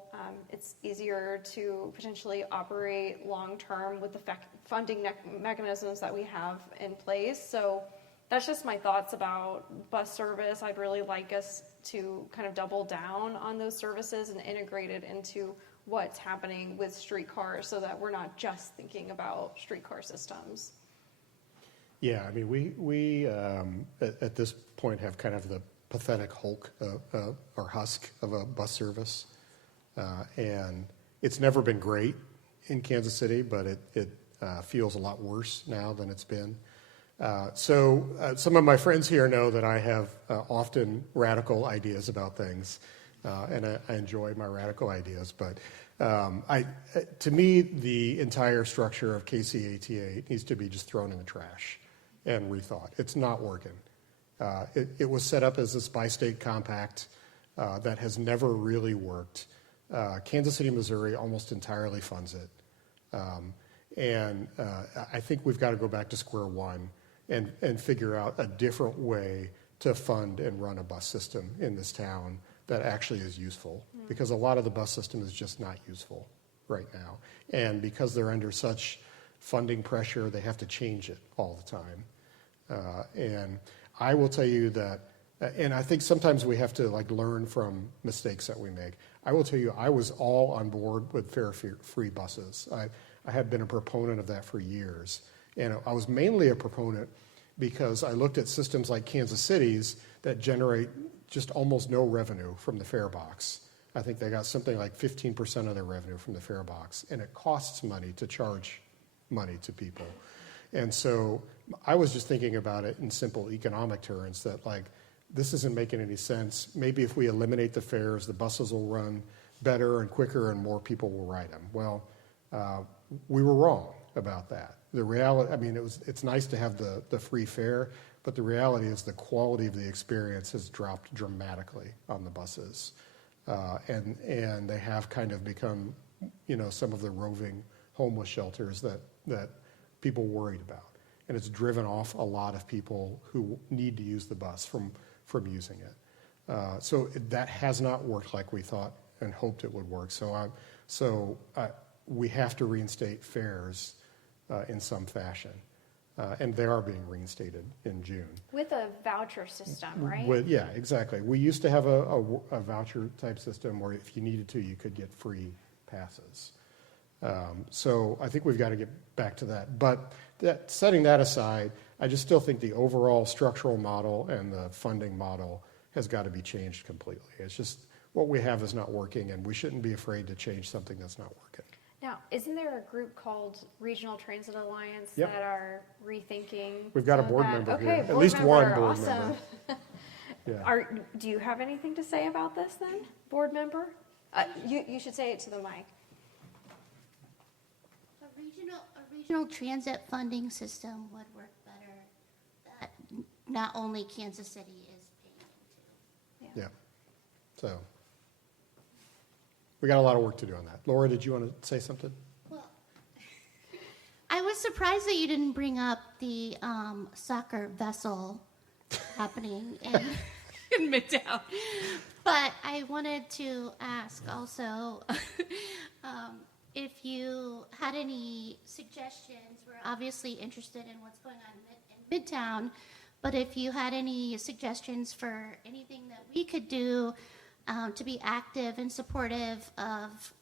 It's easier to potentially operate long-term with the funding mechanisms that we have in place. So that's just my thoughts about bus service. I'd really like us to kind of double down on those services and integrate it into what's happening with streetcars so that we're not just thinking about streetcar systems. Yeah, I mean, we at this point have kind of the pathetic hulk or husk of a bus service. And it's never been great in Kansas City, but it feels a lot worse now than it's been. So some of my friends here know that I have often radical ideas about things, and I enjoy my radical ideas. But to me, the entire structure of KCATA needs to be just thrown in the trash and rethought. It's not working. It was set up as this bi-state compact that has never really worked. Kansas City, Missouri almost entirely funds it. And I think we've got to go back to square one and figure out a different way to fund and run a bus system in this town that actually is useful. Because a lot of the bus system is just not useful right now. And because they're under such funding pressure, they have to change it all the time. And I will tell you that, and I think sometimes we have to like learn from mistakes that we make. I will tell you, I was all on board with fare-free buses. I have been a proponent of that for years. And I was mainly a proponent because I looked at systems like Kansas City's that generate just almost no revenue from the fare box. I think they got something like 15% of their revenue from the fare box, and it costs money to charge money to people. And so I was just thinking about it in simple economic terms that like, this isn't making any sense. Maybe if we eliminate the fares, the buses will run better and quicker and more people will ride them. Well, we were wrong about that. The reality, I mean, it's nice to have the free fare, but the reality is the quality of the experience has dropped dramatically on the buses. And they have kind of become, some of the roving homeless shelters that people worried about. And it's driven off a lot of people who need to use the bus from using it. That has not worked like we thought and hoped it would work. We have to reinstate fares in some fashion. And they are being reinstated in June. With a voucher system, right? Yeah, exactly. We used to have a voucher type system where if you needed to, you could get free passes. So I think we've got to get back to that. But setting that aside, I just still think the overall structural model and the funding model has got to be changed completely. It's just what we have is not working, and we shouldn't be afraid to change something that's not working. Now, isn't there a group called Regional Transit Alliance Yep. that are rethinking? We've got a some of board that? member Okay, here. At board least one member, board awesome. member. Yeah. Do you have anything to say about this then, board member? You should say it to the mic. A regional transit funding system would work better that not only Kansas City is paying into. Yeah. So we got a lot of work to do on that. Laura, did you want to say something? Well, I was surprised that you didn't bring up the soccer vessel happening In Midtown. but I wanted to ask also if you had any suggestions. We're obviously interested in what's going on in Midtown, but if you had any suggestions for anything that we could do to be active and supportive of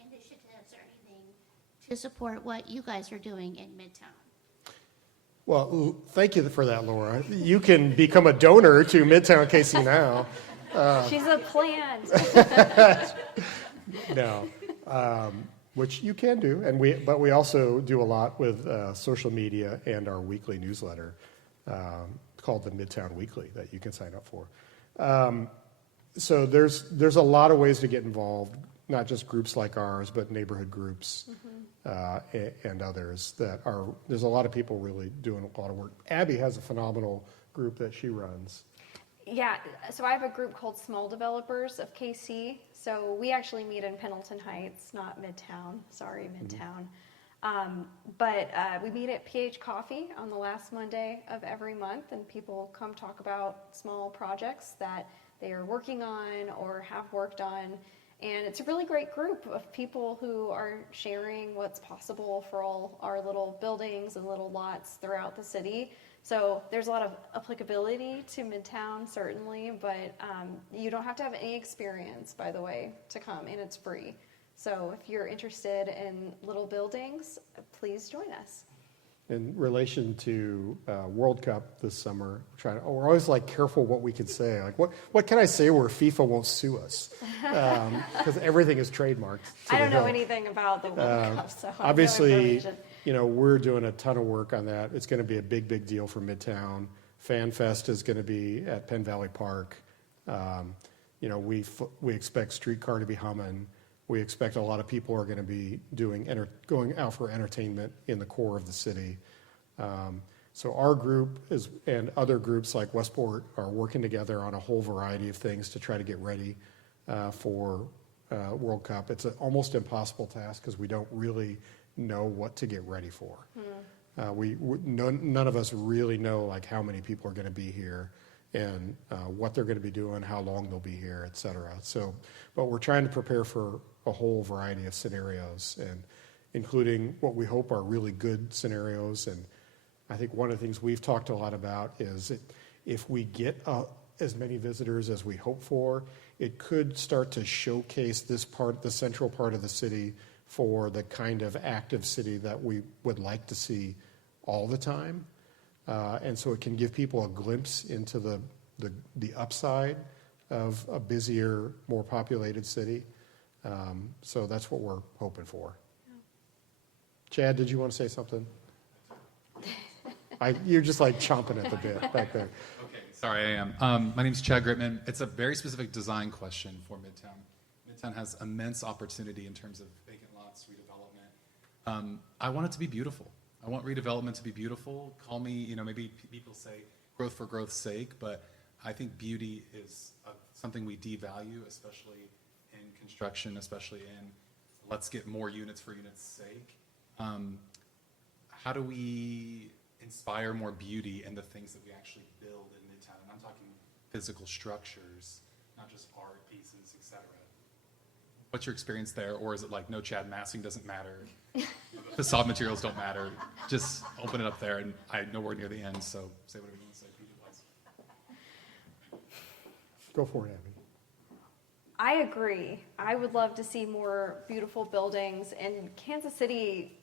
initiatives or anything to support what you guys are doing in Midtown. Well, thank you for that, Laura. You can become a donor to Midtown KC now. She's a plant. No, which you can do, but we also do a lot with social media and our weekly newsletter called the Midtown Weekly that you can sign up for. So there's a lot of ways to get involved, not just groups like ours, but neighborhood groups and others there's a lot of people really doing a lot of work. Abby has a phenomenal group that she runs. Yeah, so I have a group called Small Developers of KC. So we actually meet in Pendleton Heights, not Midtown. Sorry, Midtown. But we meet at PH Coffee on the last Monday of every month, and people come talk about small projects that they are working on or have worked on. And it's a really great group of people who are sharing what's possible for all our little buildings and little lots throughout the city. So there's a lot of applicability to Midtown, certainly, but you don't have to have any experience, by the way, to come, and it's free. So if you're interested in little buildings, please join us. In relation to World Cup this summer, we're always like careful what we can say. Like what can I say where FIFA won't sue us? Because everything is trademarked. I don't know anything about the World Cup, so I have obviously, no information. We're doing a ton of work on that. It's going to be a big deal for Midtown. Fan Fest is going to be at Penn Valley Park. We expect Streetcar to be humming. We expect a lot of people are going to be going out for entertainment in the core of the city. So our group and other groups like Westport are working together on a whole variety of things to try to get ready for World Cup. It's an almost impossible task because we don't really know what to get ready for. None of us really know like how many people are going to be here and what they're going to be doing, how long they'll be here, et cetera. So, but we're trying to prepare for a whole variety of scenarios, and including what we hope are really good scenarios. And I think one of the things we've talked a lot about is if we get as many visitors as we hope for, it could start to showcase the central part of the city for the kind of active city that we would like to see all the time. And so it can give people a glimpse into the upside of a busier, more populated city. So that's what we're hoping for. Yeah. Chad, did you want to say something? You're just like chomping at the bit back there. Okay, sorry, I am. My name's Chad Gritman. It's a very specific design question for Midtown. Midtown has immense opportunity in terms of vacant lots, redevelopment. I want it to be beautiful. I want redevelopment to be beautiful. Call me, maybe people say growth for growth's sake, but I think beauty is something we devalue, especially in construction, especially in let's get more units for units' sake. How do we inspire more beauty in the things that we actually build in Midtown? And I'm talking physical structures, not just art pieces, etc. What's your experience there, or is it like, no, Chad, massing doesn't matter, facade materials don't matter, just open it up there, and I know we're near the end, so say whatever you want to say. Go for it, Abby. I agree. I would love to see more beautiful buildings in Kansas City.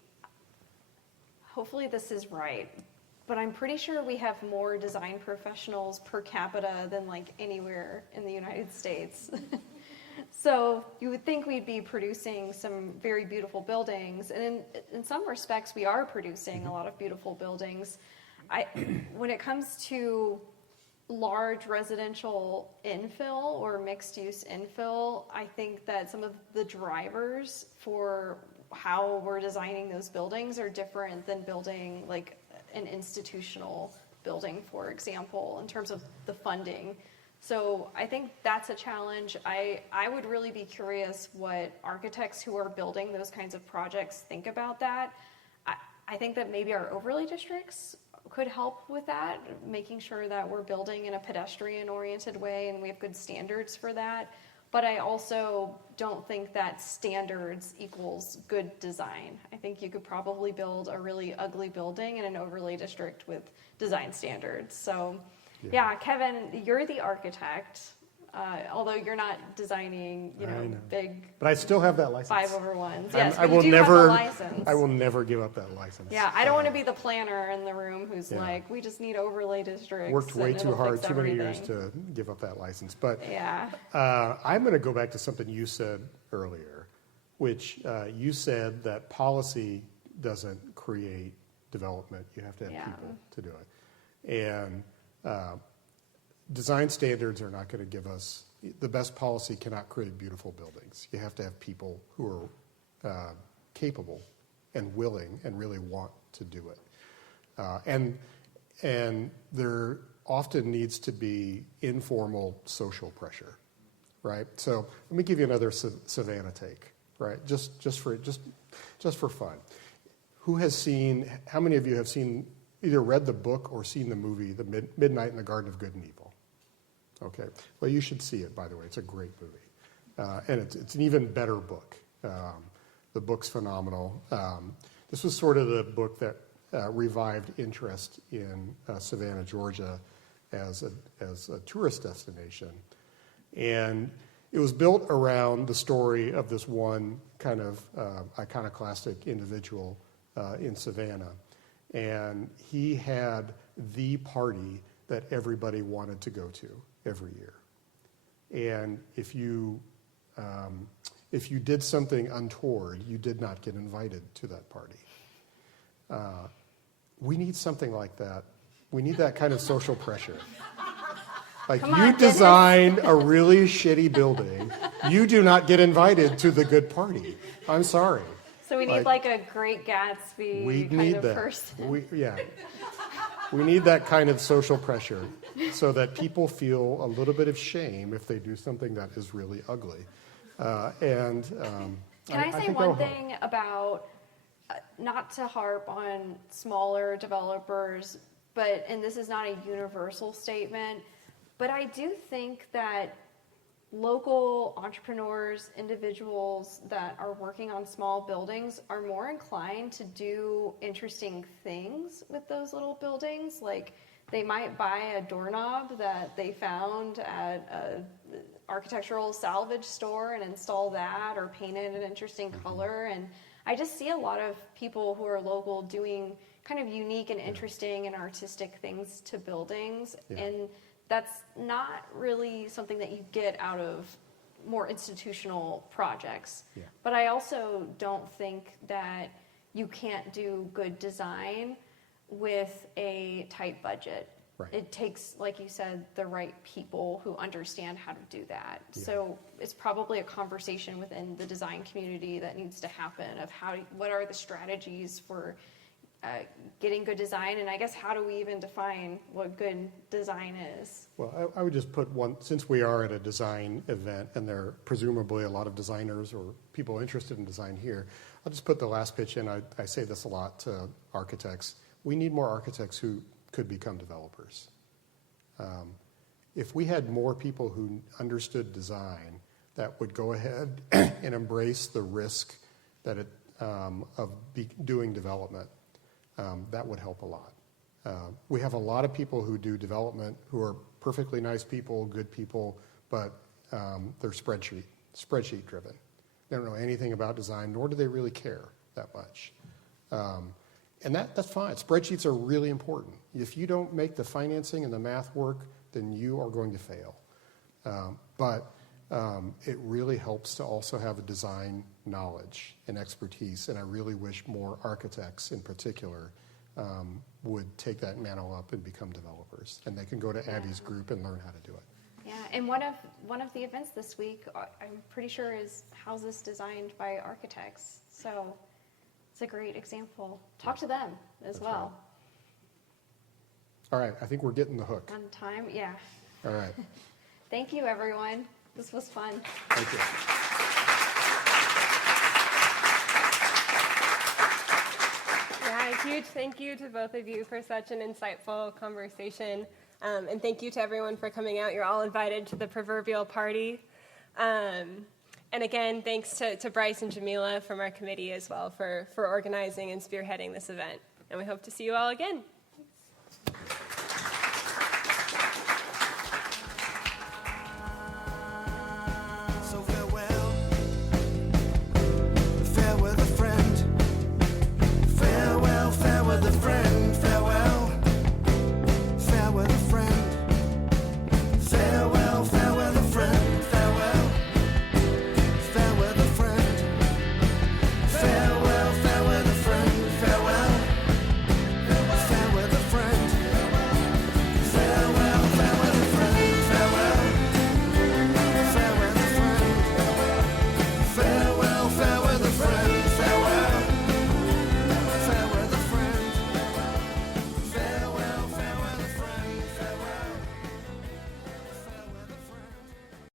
Hopefully this is right, but I'm pretty sure we have more design professionals per capita than like anywhere in the United States. So you would think we'd be producing some very beautiful buildings, and in some respects we are producing a lot of beautiful buildings. When it comes to large residential infill or mixed-use infill, I think that some of the drivers for how we're designing those buildings are different than building like an institutional building, for example, in terms of the funding. So I think that's a challenge. I would really be curious what architects who are building those kinds of projects think about that. I think that maybe our overlay districts could help with that, making sure that we're building in a pedestrian-oriented way and we have good standards for that. But I also don't think that standards equals good design. I think you could probably build a really ugly building in an overlay district with design standards. So yeah, Kevin, you're the architect, although you're not designing, big. But I still have that license. 5/1s. Yes, I but will you do have never. a license. I will never give up that license. Yeah, I don't want to be the planner in the room who's Yeah. like, we just need overlay districts. Worked way and too it'll hard, fix too many years everything. to give up that license. But Yeah. I'm going to go back to something you said earlier, which you said that policy doesn't create development. You have to have people to do it. And design standards are not going to give us, the best policy cannot create beautiful buildings. You have to have people who are capable and willing and really want to do it. And there often needs to be informal social pressure, right? So let me give you another Savannah take, right? Just for fun. How many of you have seen, either read the book or seen the movie, The Midnight in the Garden of Good and Evil? Okay, well, you should see it, by the way. It's a great movie. And it's an even better book. The book's phenomenal. This was sort of the book that revived interest in Savannah, Georgia as a tourist destination. And it was built around the story of this one kind of iconoclastic individual in Savannah. And he had the party that everybody wanted to go to every year. And if you did something untoward, you did not get invited to that party. We need something like that. We need that kind of social pressure. Like, you design a really shitty building, you do not get invited to the good party. I'm sorry. So we need like a Great Gatsby kind of person. We need that kind of social pressure so that people feel a little bit of shame if they do something that is really ugly. Can I say one thing about, not to harp on smaller developers, and this is not a universal statement, but I do think that local entrepreneurs, individuals that are working on small buildings are more inclined to do interesting things with those little buildings. Like, they might buy a doorknob that they found at an architectural salvage store and install that, or paint it an interesting color. And I just see a lot of people who are local doing kind of unique and interesting and artistic things to buildings. And that's not really something that you get out of more institutional projects. But I also don't think that you can't do good design with a tight budget. It takes, like you said, the right people who understand how to do that. So it's probably a conversation within the design community that needs to happen of what are the strategies for getting good design, and I guess how do we even define what good design is? Well, I would just put one, since we are at a design event and there are presumably a lot of designers or people interested in design here, I'll just put the last pitch in. I say this a lot to architects. We need more architects who could become developers. If we had more people who understood design that would go ahead and embrace the risk that doing development, that would help a lot. We have a lot of people who do development who are perfectly nice people, good people, but they're spreadsheet driven. They don't know anything about design, nor do they really care that much. And that's fine. Spreadsheets are really important. If you don't make the financing and the math work, then you are going to fail. But it really helps to also have a design knowledge and expertise, and I really wish more architects in particular would take that mantle up and become developers. And they can go to Abby's group and learn how to do it. Yeah, and one of the events this week, I'm pretty sure, is houses designed by architects. So it's a great example. Talk to them as well. Right. All right, I think we're getting the hook. On time, yeah. All right. Thank you, everyone. This was fun. Thank you. Yeah, a huge thank you to both of you for such an insightful conversation. And thank you to everyone for coming out. You're all invited to the proverbial party. And again, thanks to Bryce and Jamila from our committee as well for organizing and spearheading this event. And we hope to see you all again.